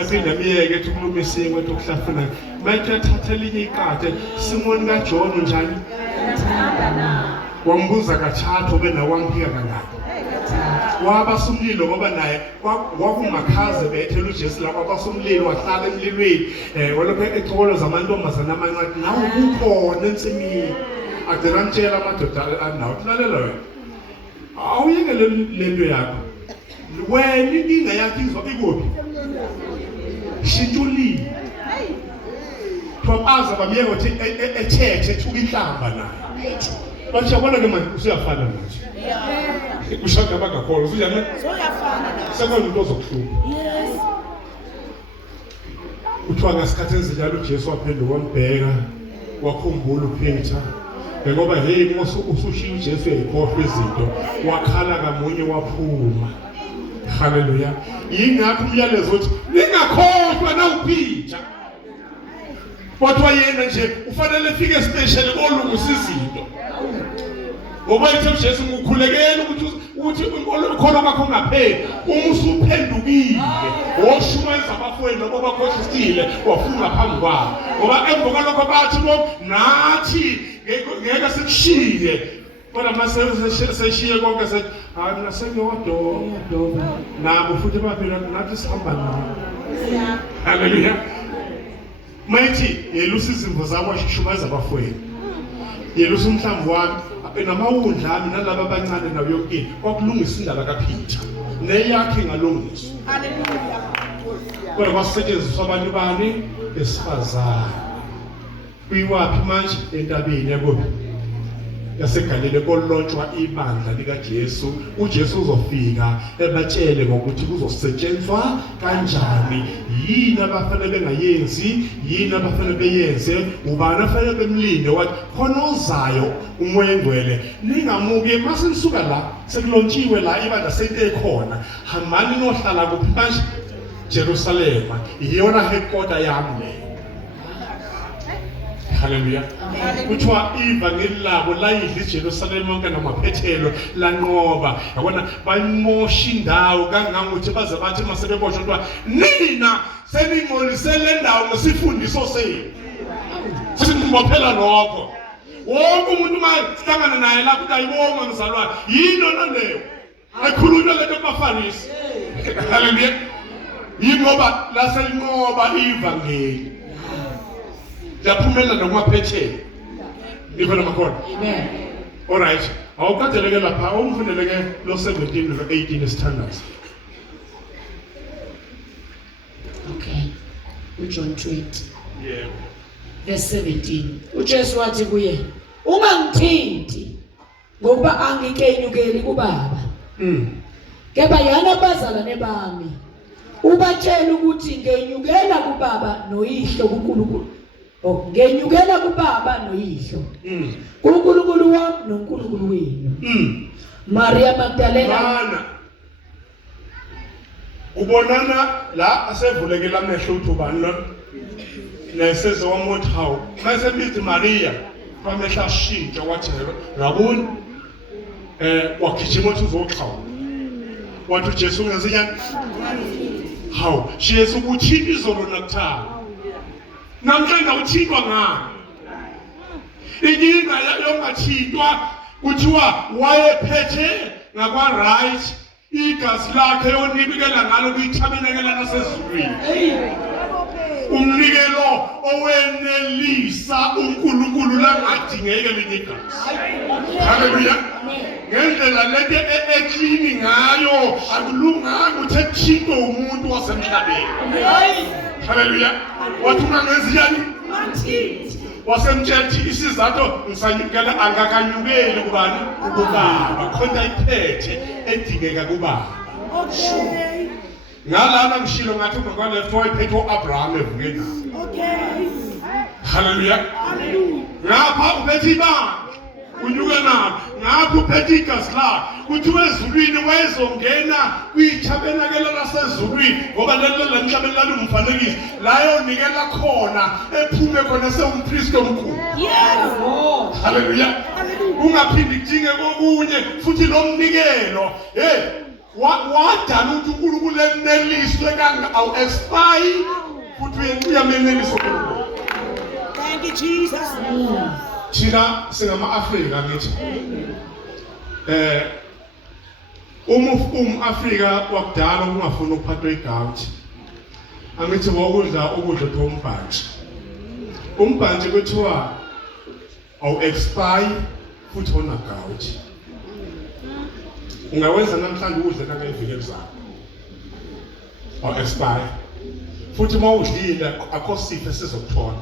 Aphinde biyeke ethi ukhuluma isingo ethi ukuhlafuna. Bathi yathatha elinye ikade Simon kaJohn njani? Ngithanda na. Wambuza kathathu bena wangiphika kangaka. Wabasa umlilo ngoba naye wakumakhaze bethela uJesu la wabasa umlilo wahlala emlilweni walokho ecokolo zamantombazana amancane nawo kukhona ensimini. Aderantshela amadoda anawo lalela wena awuyeke lento yakho wena inkinga yakho izwa ikuphi shintulile Twabaza bamyeka ukuthi ethethe ethuka inhlamba naye bathi yabona ke manje usuyafana nathi kushaka abangakholwa usuyana Soyafana naye. sekwena into ozokuhlupha Yes. kuthiwa ngasikhathi ezinjalo uJesu waphenduka wambheka wakhumbula uPeter ngoba hey usushiya uJesu eyikhohlwa izinto wakhala kamunye waphuma haleluya yingakho umyalezo uthi ningakhohlwa na uPeter kodwa yena nje ufanele efike especially kolungisa izinto ngoba ethe uJesu ukukhulekela ukuthi inkolo yakho ngapheli usuphendukile woshumayeza abafowenu ngoba khohlistile wafunga phambi kwabo ngoba emva lokho bathi bo nathi ngeke sikushiye kodwa mase seshiye konke sethi hayi nasengiyodoba nabo futhi baphela nathi sihamba nabo haleluya mayithi yelusa izimvo zabo washumayeza abafowenu yelusa umhlambi wami namawundla ami nalabo abancane nawo yonke kwakulungisa indaba kaPeter neyakhe ngalungiswa Hallelujah. kodwa kwasetshenziswa abantu bani besifazane kuyiwaphi manje entabeni yakubi yaseGalile kolotshwa ibandla likaJesu uJesu uzofika ebatshele ngokuthi kuzosetshenzwa kanjani yini abafanele bengayenzi yini abafanele beyenze ubani afanele bemlinde wathi khona ozayo umoya engcwele ningamuke masenisuka la sekulontshiwe la ibandla sente khona hambani nohlala kuphi manje Jerusalem iyona headquarter yami le haleluya kuthiwa ivangeli labo layidla iJerusalem yonke namaphethelo lanqoba yabona bayimosha indawo kangangokuthi baze bathi masebeboshwa kuthiwa nina seningcolisele ndawo ngesifundiso senu sesibophela lokho wonke umuntu mayihlangana naye lapho ukuthi ayibonga ngizalwane yini leyo ayikhulunywa lento kubafanisi haleluya yingoba laselinqoba ivangeli yaphumela nokumaphethela ikhona makhona Amen. alright awukadeleke lapha umfundeleke lo 17 no 18 standards Okay. uJohn 20 yeah verse 17. uJesu wathi kuye, "Ungangithinti ngokuba angikenyukeli kuBaba. Kepha yana abazalwane bami. Ubatshela ukuthi ngenyukela kuBaba noYihlo kuNkulunkulu. Ngenyukela kuBaba noYihlo. kuNkulunkulu wami noNkulunkulu wenu." Maria Magdalena Mana ubonana la asevulekela amehlo uthi ubani lo neseze wamothi hawu mase bithi Maria kwamehla shintsha wathi rabuni wagijima uthi uzoxhawa wathi uJesu ngezinyani hawu Jesu ukuthini izolo nakuthana namhlanje uthintwa ngani inkinga yongathintwa kuthiwa wayephethe ngakwa right igazi lakhe yonikela ngalo kuyithabenekela nasezulwini umnikelo owenelisa uNkulunkulu langadingeke linye igazi haleluya ngendlela lento eclean ngayo akulunganga ukuthi ekuthintwe umuntu wasemhlabeni haleluya wathi ungangeziyani wasemthethe isizathu ngisanyukela angakanyukeli kubani kuBaba khona iphethe edingeka kuBaba Okay. ngalana ngishilo ngathi ngakwanefo iphethe uAbraham evukeni Okay. haleluya Hallelujah. ngapha uphethe ibanga unyuke nabo ngapha uphethe igazi lakhe kuthi wezulwini wayezongena kwithabenakela lasezulwini ngoba lelo lemhlabeni lalumfanekiso layo nikela khona ephume khona sewumpriest omkhulu Yes. haleluya ungaphindi kudinge kokunye futhi lomnikelo wadala ukuthi uNkulunkulu eneliswe kanga awu expire futhi uyamenelisa uNkulunkulu. Thank you, Jesus. Thina singama-Afrika ngithi Afrika wakudala ungafuna ukuphathwa igawuthi angithi ngokudla ukudla kombhantshi umbhantshi kuthiwa awu expire futhi ona gawuthi Ungawenza namhlanje udle nangeviki elizayo. Or expire. Futhi uma udlile akho sifo esizokuthola.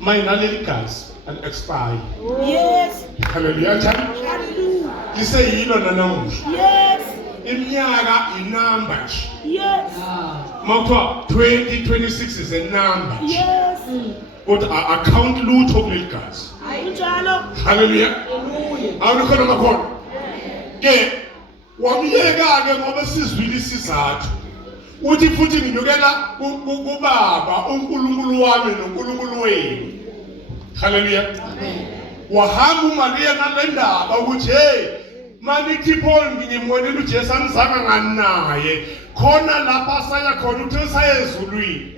Mayinaleli gazi and expire. Yes. Hallelujah. Hallelujah. Liseyilo nanamuhla. Yes. Iminyaka inumber nje. Yes. Mawuthiwa 2026 is a number. Yes. But account lutho kuleli gazi. Kunjalo. Hallelujah. Awukhona makhona. Ke wamyeka ke ngoba sizwile isizathu. Uthi futhi nginyukela kubaba uNkulunkulu wami noNkulunkulu wenu. Hallelujah. Amen. Wahamba uMaria nalendaba ukuthi hey manithi Paul ngimmonela uJesu angizanga ngani naye khona lapha saya khona uthi sayezulwini.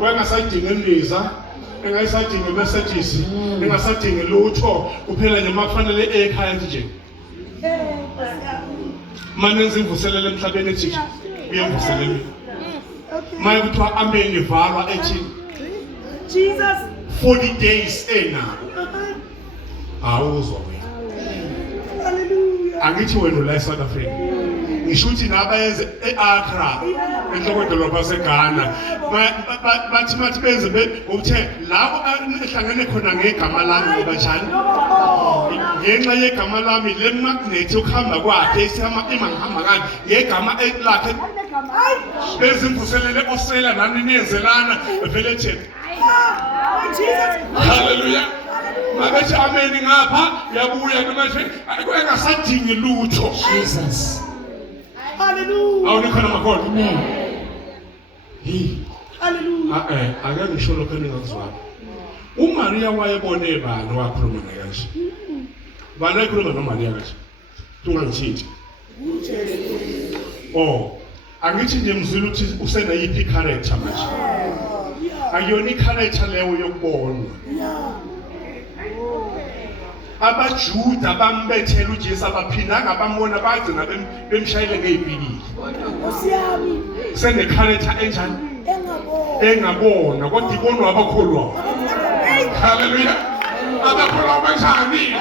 Wengasadinga imbiza, engayisadinga messages, engasadinga lutho kuphela nje makufanele ekhaya nje. Manenza imvuselelo emhlabeni ethi uyemvuselelo. Maye kuthiwa amen ivalwa ethi Jesus. 40 days enabo. Awuzwa wena. Hallelujah. Angithi wena ula eSouth Africa. Ngisho ukuthi nabayenze eAccra enhlokodolobha seGhana bathi benze uthe labo ehlangene khona ngegama lami ngoba njani ngenxa yegama lami le magnet ukuhamba kwakhe isihamba ngihamba kanti ngegama lakhe bezimvuselele eAustralia nani niyenzelana vele ethi Jesus. hallelujah. Mabethi amen ngapha yabuya noma nje engasadingi lutho. Jesus. Hallelujah. Awunikhona makhona. Amen. Hallelujah. Ake ngisho lokho engingakuzwanga. uMaria wayebone bani wakhuluma naye kanje. Bani wakhuluma noMaria kanje. Tungangithinti. Oh, angithi nje mzulu uthi usenayiphi character manje. Ayona character leyo yokubonwa. AbaJuda bambethela uJesu abaphindanga bambona bagcina bemshayile ngezibhilili. Osiyami. Sene character enjani? Engabona kodwa ibonwa abakholwa. Hallelujah. Abakholwa banjani?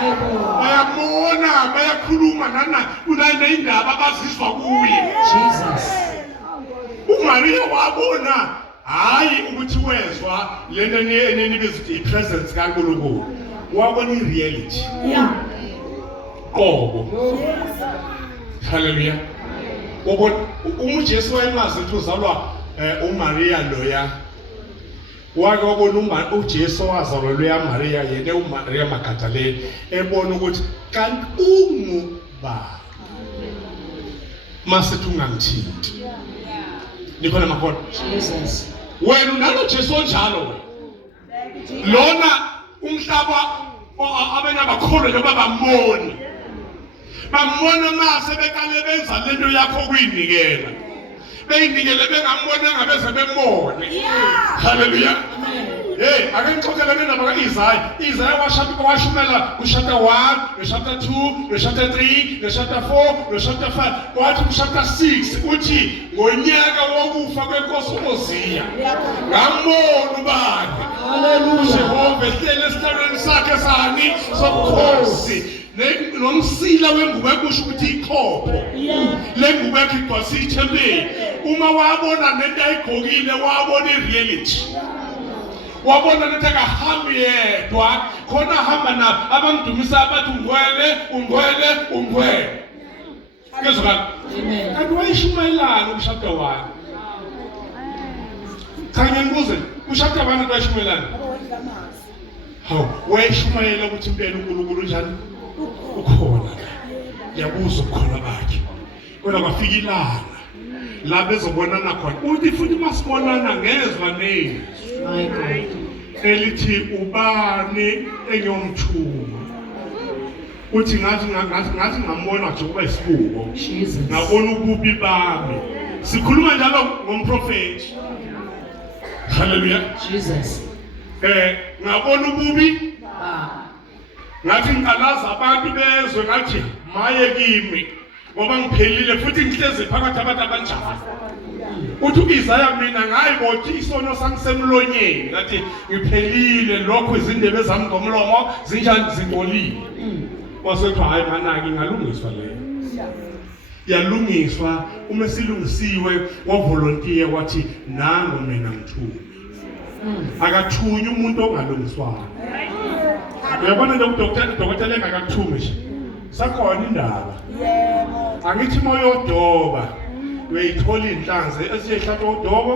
Bayabona, bayakhuluma nana kunale indaba abazizwa kuye. Jesus. uMaria wabona hayi ukuthi wezwa lento enenibiza ipresence kaNkulunkulu. Wabona ireality. Yeah. Qobo. Hallelujah. Wabona uJesu wayemazi ukuthi uzalwa uMaria loya. Wake wabona uJesu wazalwa loya Maria yena uMaria Magdalene ebona ukuthi kanti umuba masithi ungangithinti. Nikhona makhona. Jesus. Wena unalo Jesu onjalo wena. Lona umhlaba abanye abakholwa njengoba bamboni. Bambona mase bekale benza lento yakho kuyinikela. Beyinikele bengambona ngabeze bembone. Hallelujah. Hey, ake ngixoxele nendaba kaIsaiah. Isaiah washumela kuchapter 1, chapter 2, chapter 3, chapter 4, chapter 5, kwathi chapter 6 uthi ngonyaka wokufa kwenkosi uMosiya. Ngambona ubani. Hallelujah. Jehova ehlele esihlalweni sakhe sani sobukhosi. Nomsila wengubo ekusho ukuthi ikhopho. Le ngubo yakhe igcwasa ithempeli. Uma wabona nento ayigqokile wabona ireality. Wabona ukuthi akahambi yedwa khona hamba na abamdumisa abathi ungwele. Kezwakala. Amen. Kanti wayishumayelana kuchapter 1. Khanye ngibuze kuchapter 1 wayishumayelana. Hawu, wayishumayela ukuthi impela uNkulunkulu njani? Ukhona. Yabuza ukukhona bakhe. Kodwa kwafika ilanga la bezobonana khona. Uthi futhi masibonana ngezwa nini? My God. Elithi ubani engiyomthuma. Uthi ngathi ngambona nje kuba isibuko. Jesus. Ngabona ububi bami. Sikhuluma njalo ngomprofeti. Hallelujah. Jesus. Ngabona ububi Ah. ngathi ngicalaza abantu bezwe ngathi maye kimi ngoba ngiphelile futhi ngihleze phakathi abantu abanjani. Uthi uIsaiah mina ngayibothi isono sami semlonyeni ngathi ngiphelile lokho izindebe zami ngomlomo zinjani zingcolile. Wasethi hayi manaki ngalungiswa leyo. yalungiswa uma silungisiwe wavolunteer wathi nangu mina ngithunywe akathunywa umuntu ongalungiswanga uyabona lo dokotela engakathunywe nje sakhona indaba angithi moyodoba uyayithola inhlanzi ezinye ihlathwa udobo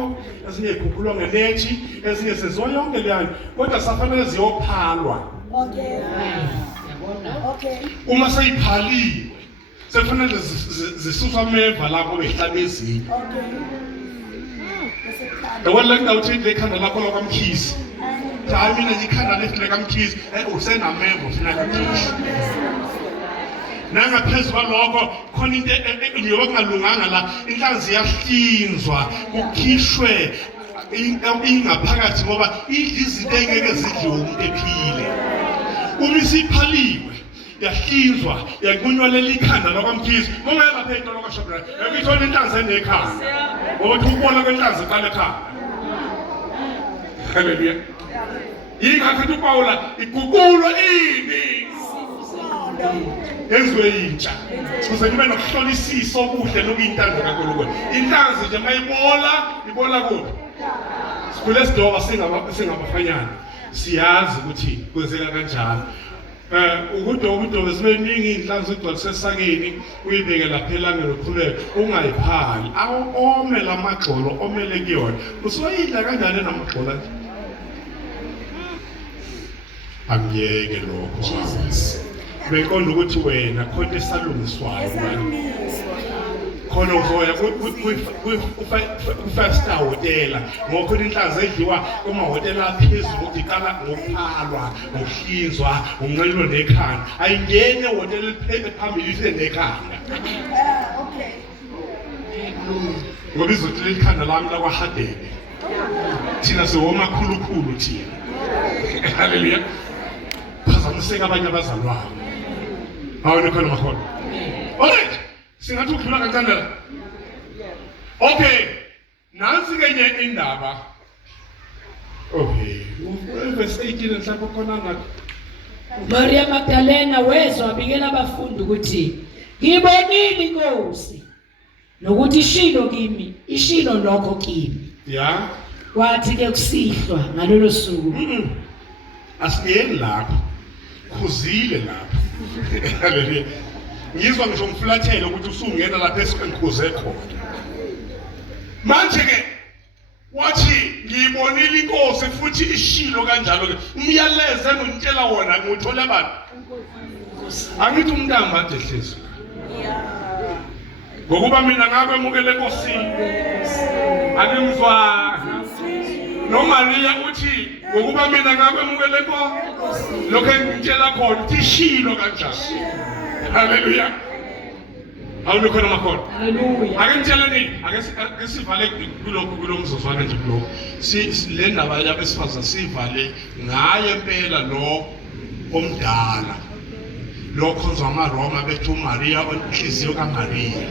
ezinye ikhukhulwa ngenethi ezinye sezoyonke leyana kodwa safanele ziyophalwa uma seyiphaliwe sekufanele zisuswa ameva lapho behlala ezinye yabona la ngawuthi lekhanda lakho lokamkhisi hayi mina ngikhanda lefile kamkhisi usenameva ufuna kakhisi nangaphezulu kwalokho khona into njengoba kungalunganga la inhlanzi iyahlinzwa kukhishwe ingaphakathi ngoba idla izinto engeke zidliwe umuntu ephile uma isiphaliwe yahlinzwa yanqunywalela ikhanda lokamkhisi ngoba lapha into lokashobra yakuthola inhlanzi enekhanda ngoba ukubona kwenhlanzi qala ekhanda haleluya yingakho uPaula iguqulwa ini yenziwe intsha ukuze kube nokuhlolisisa okuhle lokuyintando kaNkulunkulu inhlanzi nje ibola kuphi sikhule sidoba singabafanyana siyazi ukuthi kwenzeka kanjani ukudoba zibeningi inhlanzi igcwalise esakeni uyibeke lapha elangeni uqhubeke ungayiphali ome lamagxolo omele kuyona usoyidla kanjani namagxolo angiyeke lokho Jesus beqonda ukuthi wena khona esalungiswayo khona uzoya ku-5 star hotela ngokhona inhlanzi edliwa kumahhotela aphezulu ukuthi iqala ngokuphalwa ngokuhlinzwa ngonqelelo nekhanda ayingene ehhotela eliphambili ihle nekhanda ngoba izothi leli khanda lami lakwahadebe thina siwomakhulukhulu thina haleluya phazamiseka abanye abazalwane awona khona makhona alright singathi ukudlula kancane la okay nansi kenye indaba okay verse 18 mhlawumbe khona ngathi Maria Magdalena wezwa wabikela abafundi ukuthi ngibonile inkosi nokuthi ishilo lokho kimi ya wathi ke kusihlwa ngalolo suku asiyeni lapha khuzile lapha haleluya ngizwa ngisho ngifulathele ukuthi usungena lapha esikhuze khona manje ke wathi ngibonile inkosi futhi ishilo kanjalo ke umyaleze engitshela wona nguthola abantu angithi umntamba ade hlezi ngokuba mina ngabe emukele enkosini angimzwana noMaria uthi ngokuba mina ngabe emukele enkosi lokho engitshela khona uthi ishilo kanjalo haleluya awulo khona makhona haleluya ake ngitshele nini ake sivale kulomzuzwana nje lo le ndaba yabesifazana sivale ngaye impela lo omdala lo khonza amaRoma bethu uMaria onhliziyo kaMaria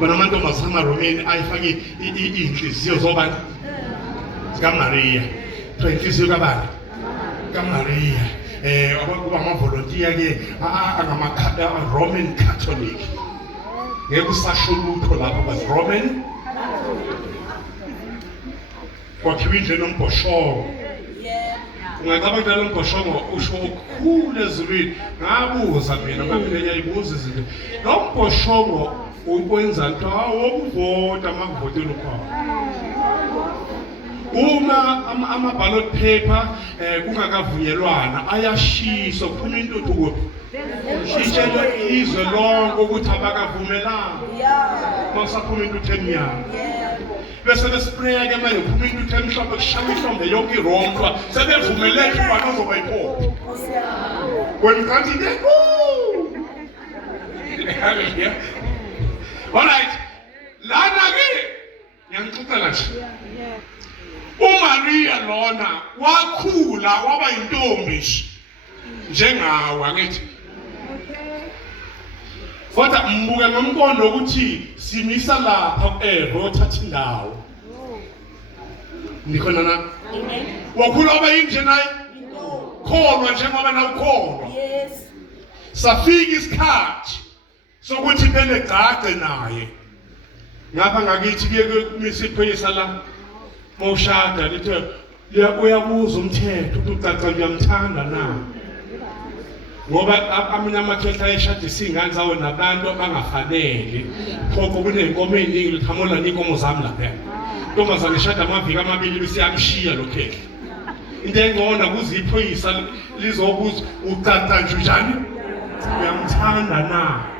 bona amantombazana amaRomeni ayifake inhliziyo zobani kaMaria inhliziyo kabani kaMaria kuba amavolontiya ke Roman Catholic ngeke usasho lutho lapho bas Roman kwakhiwa indlela ombhoshongo ungacabanga ngalo mbhoshongo usho okukhulu ezulwini ngabuza mina manje ngiyayibuza izinto lo mbhoshongo ukwenza nto wokuvota amakuvotela ukhona uma ama-ballot paper kungakavunyelwana ayashiswa kuphuma intuthu kuphi shitshelwe izwe lonke ukuthi abakavumelanga makusaphuma intuthu emnyama bese bespreya ke manje kuphuma intuthu emhlophe kushawa ihlombe yonke irontwa sebevumeleke ubani ozoba yiphophi wena kanti into haleluya alright lana ke ngiyangixoxela nje uMaria lona wakhula waba yintombi njengawe angithi kodwa mbuke ngomqondo ukuthi simisa lapha othatha indawo nikhona na wakhula waba yini nje naye kholwa njengoba nawukholwa safika isikhathi sokuthi phela egcagce naye ngapha ngakithi kuye kumisiphoyisa la mawushada lithi uyabuza umthetho ukuthi ucaca uyamthanda na ngoba amanye amakhehla ayeshadisa iy'ngane zawo nabantu abangafanele khokho kuney'nkomo ey'ningi lithamola n'iy'nkomo zami lapha intombazane ishada amaviki amabili bese yamshiya lo khehla into engcono kuzipho iphoyisa lizobuza ucaca nje njani uyamthanda na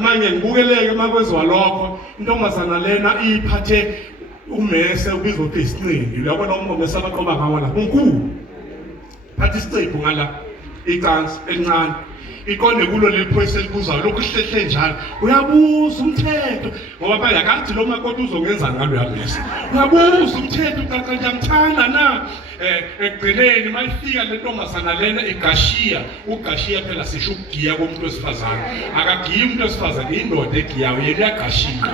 manje ngibukeleke makwenziwa lokho intombazana lena iphathe umese ubizwa ukuthi isincindi uyabona umese abaqoba ngawo lapho unkulu phatha isicephu ngala icansi encane iqonde kulo leliphoyisa elibuzayo lokhu hlehle njalo uyabuza umthetho ngoba phela akathi lo makoti uzongenza ngalo yamese uyabuza umthetho ucaca nje amthanda na ekugcineni mayifika le ntombazana lena igashiya ugashiya phela sisho ukugiya komuntu wesifazane akagiyi umuntu wesifazane indoda egiyayo yena uyagashiya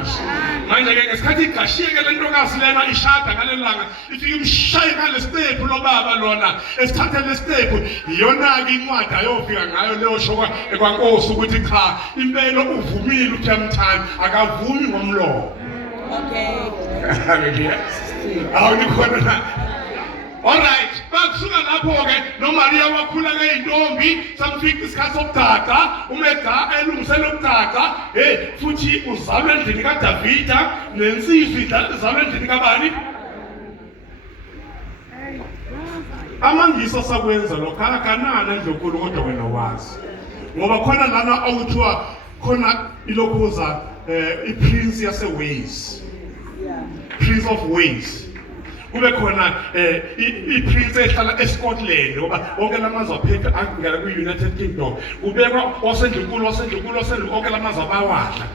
manje ke ngesikhathi igashiya ke le ntokazi lena ishada ngale langa ifike imshaye ngale stephu lobaba lona esithathe le stephu iyona-ke incwadi ayofika ngayo leyo shoka ekwankosi ukuthi cha impela uvumile ukuthi yamthanda akavumi ngomlomo haleluya awunikhona na alright bakusuka lapho-ke noMaria wakhula ngeyintombi samfika isikhathi sokugaca umega elungisele ukugaca futhi uzalwe endlini kaDavida nensizwa izalwe endlini kabani amangisi asakwenza lokho akakanana ndlonkulu kodwa wena wazi ngoba khona lana awuthiwa khona ilokhuza i-prince yase-Wales prince of Wales kube khona i-prince ehlala eScotland ngoba wonke lamazwe aphethe angena kwi-United Kingdom ubekwa wasendlunkulu onke lamazwe abawadla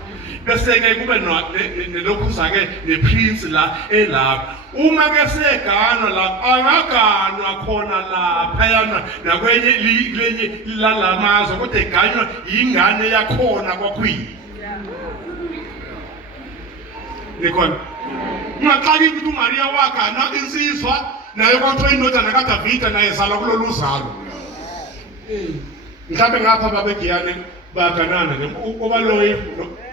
bese-ke kube nelokhuza-ke ne-prince la elapha uma-ke seganwa la angaganwa khona laphayana nakwenye lalamazwe kodwa eganywa yingane yakhona kwakhwini nikhona ungaqali ukuthi uMaria wagana insizwa naye kwathiwa indodana kaDavida naye zalwa kulolu zalo mhlawumbe ngapha babegiyane baganana obaloyi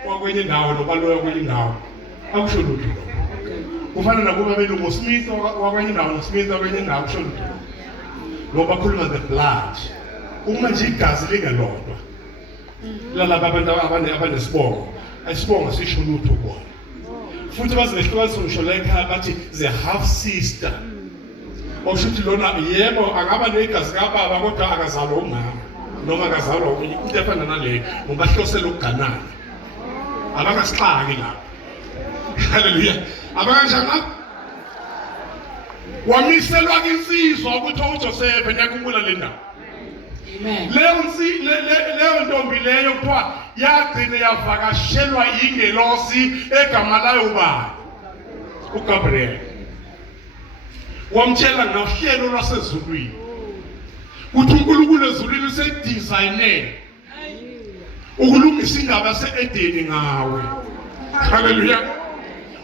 wakwenye indawo nobaloyi wakwenye indawo akusho lutho kufana nakuba belungu Smith wakwenye indawo noSmith wakwenye indawo akusho lutho ngoba khuluma the blood uma nje igazi lingelodwa lalaba abantu abanesibongo isibongo sisho lutho bona futhi bazihlukanisa ngisho la ekhaya bathi the half sister okushuthi lona yebo angaba negazi kababa kodwa akazalwa umama noma akazalwa into efana naleyo ngoba hlosela ukuganana abangasixaki lapho haleluya abanganjani lapho wamiselwa insizwa ukuthi uJoseph niyakhumbula le ndawo leyo ntombi leyo kuthiwa yagcina yavakashelwa yingelosi egama layo ubani uGabriel wamtshela ngohlelo lwasezulwini ukuthi uNkulunkulu ezulwini usedesigne ukulungisa indaba yase-Edeni ngawe haleluya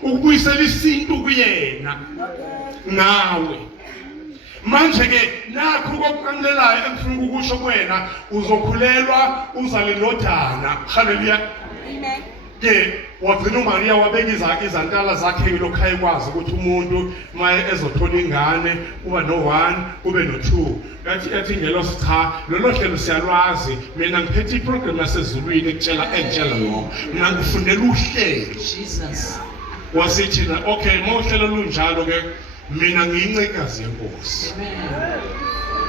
ukubuyisela isintu kuyena ngawe manje ke nakho kokuqandelelayo engifuna ukusho kuwena uzokhulelwa uzale indodana haleluya amen ke wagcina uMaria wabeka izantala zakhe lokhaye kwazi ukuthi umuntu maye ezothola ingane kuba no1 kube no2 yathi ngelosi cha lolo hlelo siyalwazi mina ngiphethe iprogram yasezulwini engitshela lo mina ngifundela uhlelo Jesus wasithi na okay mawuhlelo lunjalo ke mina ngiyincekazi yenkosi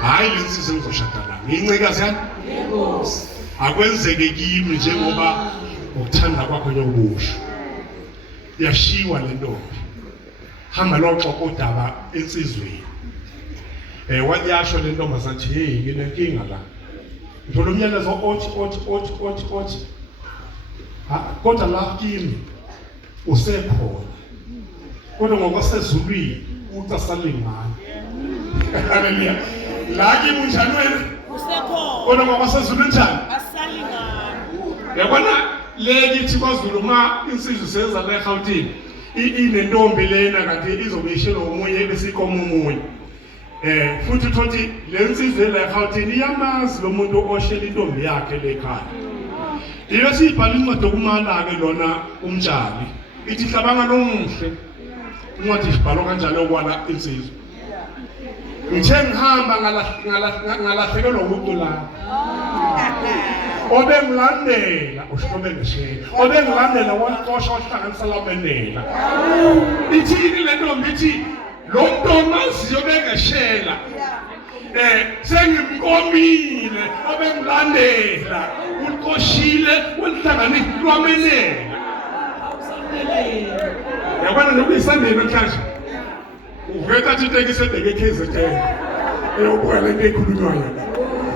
hayi lensize ngizoshada nayo ngiyincekazi yenkosi akwenzeke kimi njengoba ukuthanda kwakho yobusho yashiwa le ntombi hamba loxoxa udaba insizweni wayasho le ntombazana athi hey nginenkinga la ngithola umyalezo othi kodwa la kimi usekhona kodwa ngokwasezulwini ucasalingana haleluya la kimi unjani wena usekhona kodwa ngokwasezulwini njani asalingana yabona lekithi kwaZulu ma insizwe senza la eGauteng inentombi lena kanti izobeshelwa umunye bese ikoma umunye futhi thothi lensizwe la eGauteng iyamazi lo muntu oshela intombi yakhe lekhaya Yiyo sibhala incwadi yokumala ke lona umtshali. Ithi hlabanga lomuhle. Incwadi ibhalwa kanjalo kwala insizwe. Ngithe ngihamba ngalahlekelwa umuntu la. Obengilandela ushlobe ngishela. Obengilandela waqosha wahlanganisa lamenela. Ithini le ntombi ithi lo ntomaziyo bengeshela. Sengimkomile obengilandela uqoshile ulihlanganisa lwamenela. Yabona lokuyisandeni namhlanje. Uveta athi itekisi ebheke KZN. Eyobuka le nto ekhulunywayo.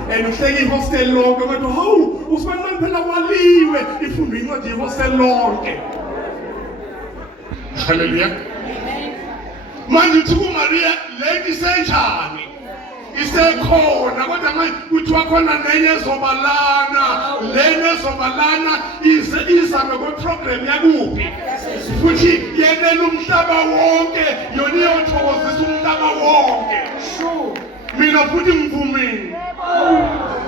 Uhleki ihostel lonke kodwa hawu uSibani phela waliwe ifundwe incwadi ihostel lonke. Hallelujah. Manje uthi kuMaria lady senjani? Isekhona kodwa manje kuthiwa khona nenye ezobalana. Lena ezobalana iza ngokwe-program yakuphi? Futhi yenela umhlaba wonke, yona iyothokozisa umhlaba wonke. Mina futhi ngivumile.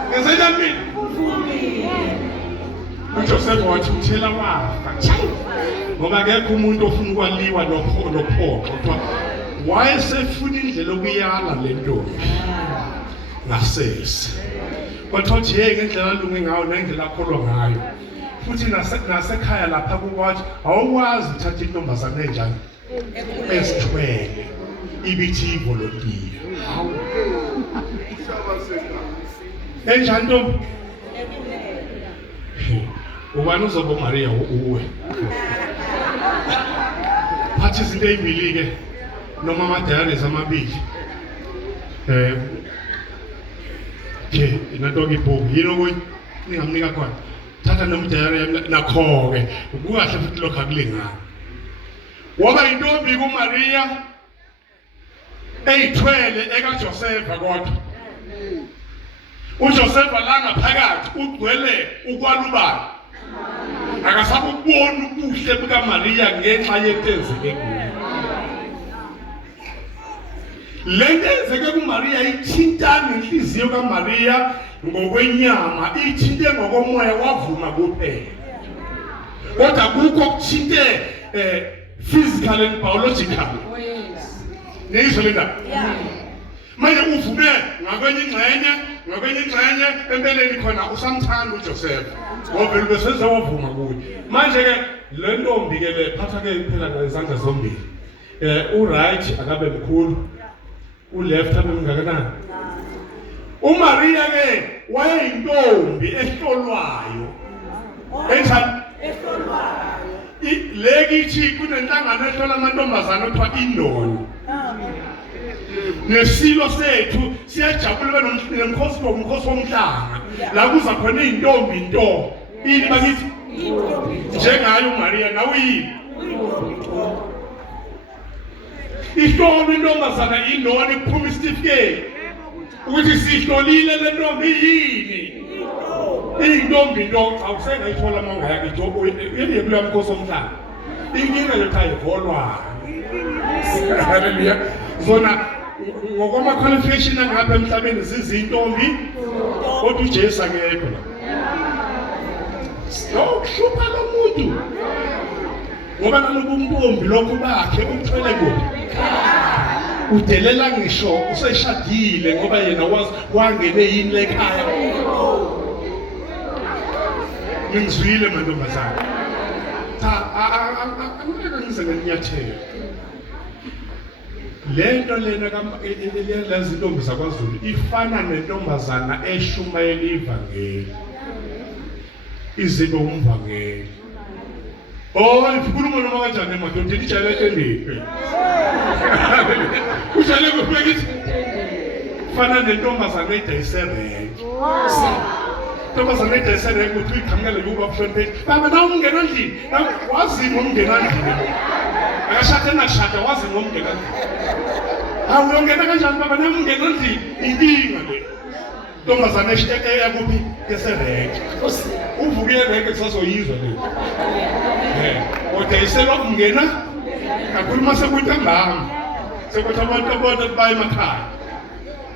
Ngenzenjani mina? uJoseph wathi uthela wafa. Ngoba akekho umuntu ofuna ukwaliwa nophoqo. Kuthiwa wayesefuna indlela okuyala le ntombi. Ngasese. Kwathiwa nje ngendlela alunge ngayo nendlela akholwa ngayo. Futhi nasekhaya lapha kuwathi awukwazi uthatha intombazane enjani esithwele ibithi volunteer. Enjani ntombi? Ubani uzoba uMaria uwe? Phathi izinto ezibili ke noma ama-diaries amabili. Into ibhuku yini ukuthi ningamnika khona. Thatha nomdiary nakho ke ukukahle futhi lokho akulingana. Waba intombi kuMaria eyithwele ekaJosepha kodwa. uJosepha la ngaphakathi ugcwele ukwalubala. Akasabubona ubuhle bukaMaria ngenxa yento ezeke kuye. Lento ezeke kuMaria ithintana inhliziyo kaMaria ngokwenyama, ithinte ngokomoya wavuma kuphela. Kodwa kukho okuthinte physical and biological. Neyizwe le ndaba. Manje uvume ngakwenye ingxenye empeleni khona usamthanda uJoseph. Ngoba besenza wavuma kuye. Manje ke le ntombi ke lephatha ke phela ngezandla zombili. Uright akabe mkhulu. Uleft abe mngakanani. uMaria ke wayeyintombi ehlolwayo. Enjani? Ehlolwayo. Lekithi kunenhlangano ehlola amantombazana okuthiwa indoni. Nesilo sethu siyajabula nomkhosi womhlanga. La kuza khona izintombi into. Ini bakithi? Njengayo uMaria nawe yini? Ihlolo intombazana indoni kuphuma isitifiketi. Ukuthi sihlolile le ntombi yini? Intombi into awusengayithola mangaya ngitho yini kulo mkhosi womhlanga. Inkinga yokuthi ivolwa. Hallelujah. Zona ngokoma qualification angapha emhlabeni zizintombi kodwa uJesu akekho la. Kuhlupha lo muntu. Ngoba nalobu ntombi lokho bakhe umthwele kuphi? Udelela ngisho useshadile ngoba yena wangene yini lekhaya. Ngizwile mantombazana. Angeke ngize ngenyathelo. Lento lena lezi ntombi zakwaZulu ifana nentombazana eshumayela ivangeli. Izinto umvangeli. Ikhuluma noma kanjani emadoda ijale endiphe. Ujale kuphekithi. Fana nentombazana edayiserenke. Intombazana edayiserenke uthi iqhamukele kuba kuhloniphe. Baba nawe ungena endlini. Wazi ngomngena endlini. Akashade nashada wazi ngomngena endlini. Uyongena kanjani baba nawe ungena endlini? Inkinga le. Intombazana yakuphi eserenke. Uvuke erenke kusazoyizwa le. Udayiselwa ukungena kakhuluma sekuyintambama. Sekuthi abantu baye emakhaya.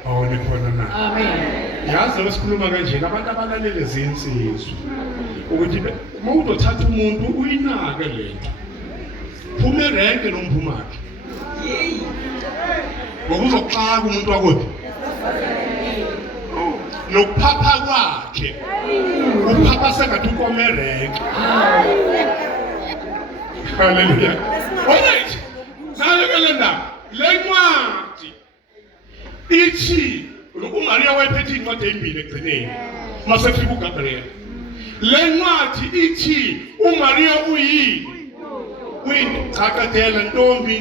Awone khona na. Amen. Yazi esikhuluma kanje abantu abalalele izinsizwa. ukuthi uma uzothatha umuntu uyinake lento phuma erenke nomphumakhe ngokuzoxaka umuntu wakuthi nokuphapha kwakhe uphapha sengathi ukome erenke. Hallelujah. Alright, nalekele ndaba le ncwadi ithi uMaria wayephethe incwadi ezimbili ekugcineni masefika uGabriel. Le ncwadi ithi uMaria uyini chakadela ntombi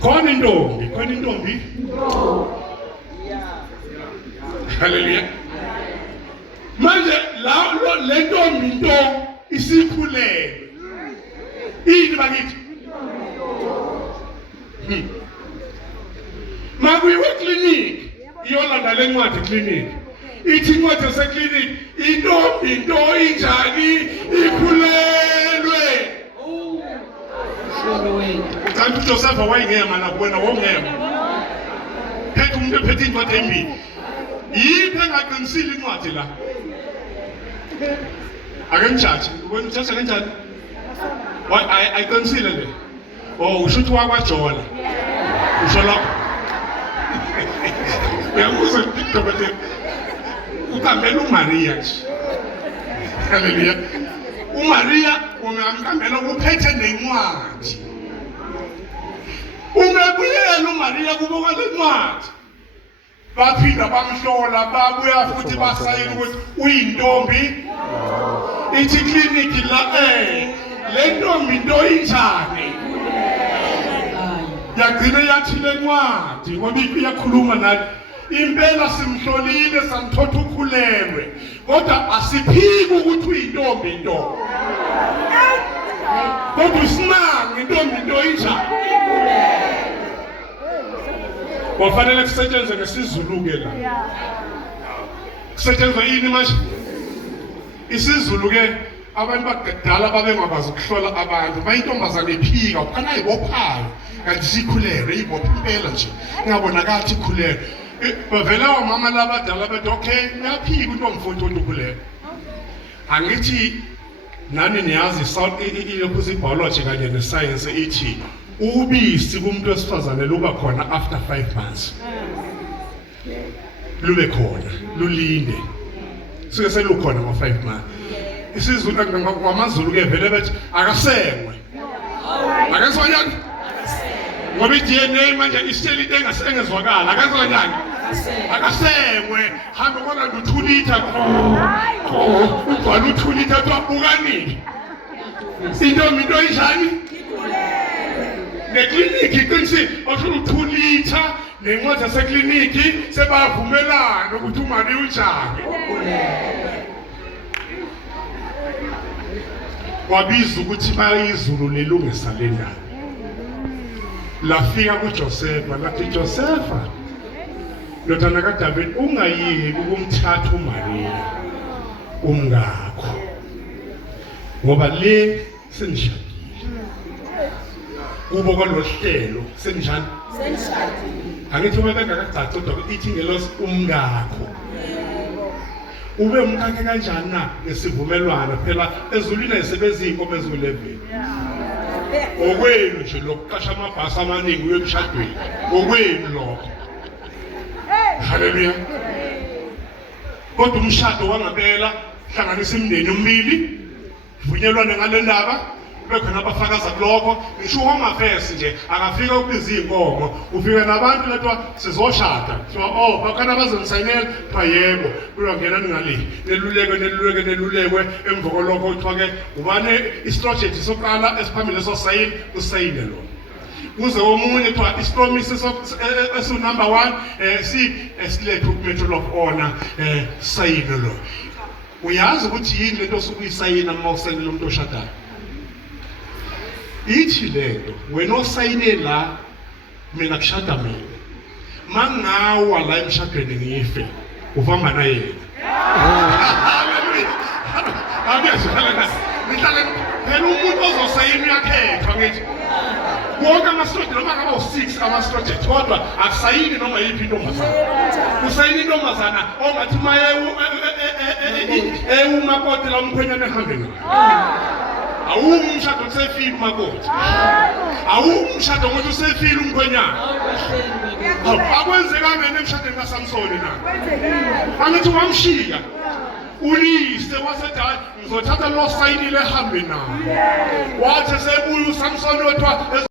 khona intombi. Hallelujah. Manje le ntombi nto isikhulelwe ini bakithi makuyiwe clinic iyolanda le ncwadi clinic ithi incwadi yaseclinic intombi nto injani ikhulelwe. Kanti uJoseph wayengema lapho wena wongema phethe umuntu ephethe incwadi ezimbili yiphi engaqinisile incwadi la akenjaji wena uthatha kanjani ayiqinisile le usho ukuthi wakwaJola usho lapho uyabuza udokotela uqambela uMaria nje. Hallelujah. uMaria ungamqambela uphethe nencwadi umebuyela uMaria kubuka le ncwadi baphinda bamhlola babuya futhi basayina ukuthi uyintombi ithi clinic la le ntombi into injani yagcina yathi le ncwadi ngoba iyakhuluma nathi impela simhlolile samthotha ukhulelwe kodwa asiphiki ukuthi uyintombi into kodwa usinanga intombi into injani kwafanele kusetshenzwe ngesizulu ke la kusetshenzwe yini manje isiZulu ke abantu bakudala babengakwazi ukuhlola abantu bayintombazane iphika ukana ayibophayo kanti sikhulelwe ibopha impela nje ingabonakala ikhulelwe bavela omama labadala bathi okay uyaphika untomfowethu ukhulelwe. Angithi nani niyazi South ilokhu biology kanye nescience ithi ubisi kumuntu wesifazane luba khona after 5 months lube khona lulinde suke selukhona ngo5 months. IsiZulu ngamaZulu ke vele bethi akasengwe akasonyana ngoba iDNA manje isitshela into engasengezwakala akasonyana akasengwe hamba kona u2 liter ubhala u2 liter kwabukanini into injani nekliniki iqinise osho u2 liter nencwadi yasekliniki sebavumelana ukuthi uMaria unjani wabiza ukuthi bayizulu lelungisa lendaba lafika kuJosepha lathi Josepha ndodana kaDavid ungayiki ukumthatha uMaria umngakho ngoba le senishadile kubo kwalohlelo senijani angithi uma bengakacaci kodwa ithi ngelosi umngakho ube umkakhe kanjani na ngesivumelwano phela ezulwini ayisebenzi inkomo ezu11 okwenu nje lokuqasha amabhasi amaningi uyemshadweni okwenu lokho. Hallelujah. Kodwa umshado wangempela hlanganisa imindeni emibili vunyelwane ngale ndaba bekhona abafakaza kulokho ngisho uHomafesi nje akafika ukubiza inkomo ufika nabantu letwa sizoshada so bakhona bazonsayinela yebo kuyongena ngale nelulekwe emva kolokho uthiwa ke ubane istroject soqala esiphambili sosayini usayine lo kuze omunye ethiwa ispromise esu number 1 si esilethe umetro of honor sayine lo uyazi ukuthi yini lento sokuyisayina uma usayinela umuntu oshadayo ithi lento wena osayine la mina kushada mina mangawa la emshadweni ngife uvamba na yena. Hallelujah. Nihlale phela umuntu ozosayina uyakhethwa ngithi wonke amastroject noma ngaba u6 amastroject kodwa akusayini noma yiphi intombazana kusayini intombazana ongathi maye umakoti la umkhwenyana ehambe nayo awumshado usefile umakoti awumshado ngokuthi usefile umkhwenyana akwenzekanga emshadweni kaSamsoni na angithi wamshiya ulise wasethi ngizothatha lo sayinile ehambe nayo wathi sebuya uSamsoni wethu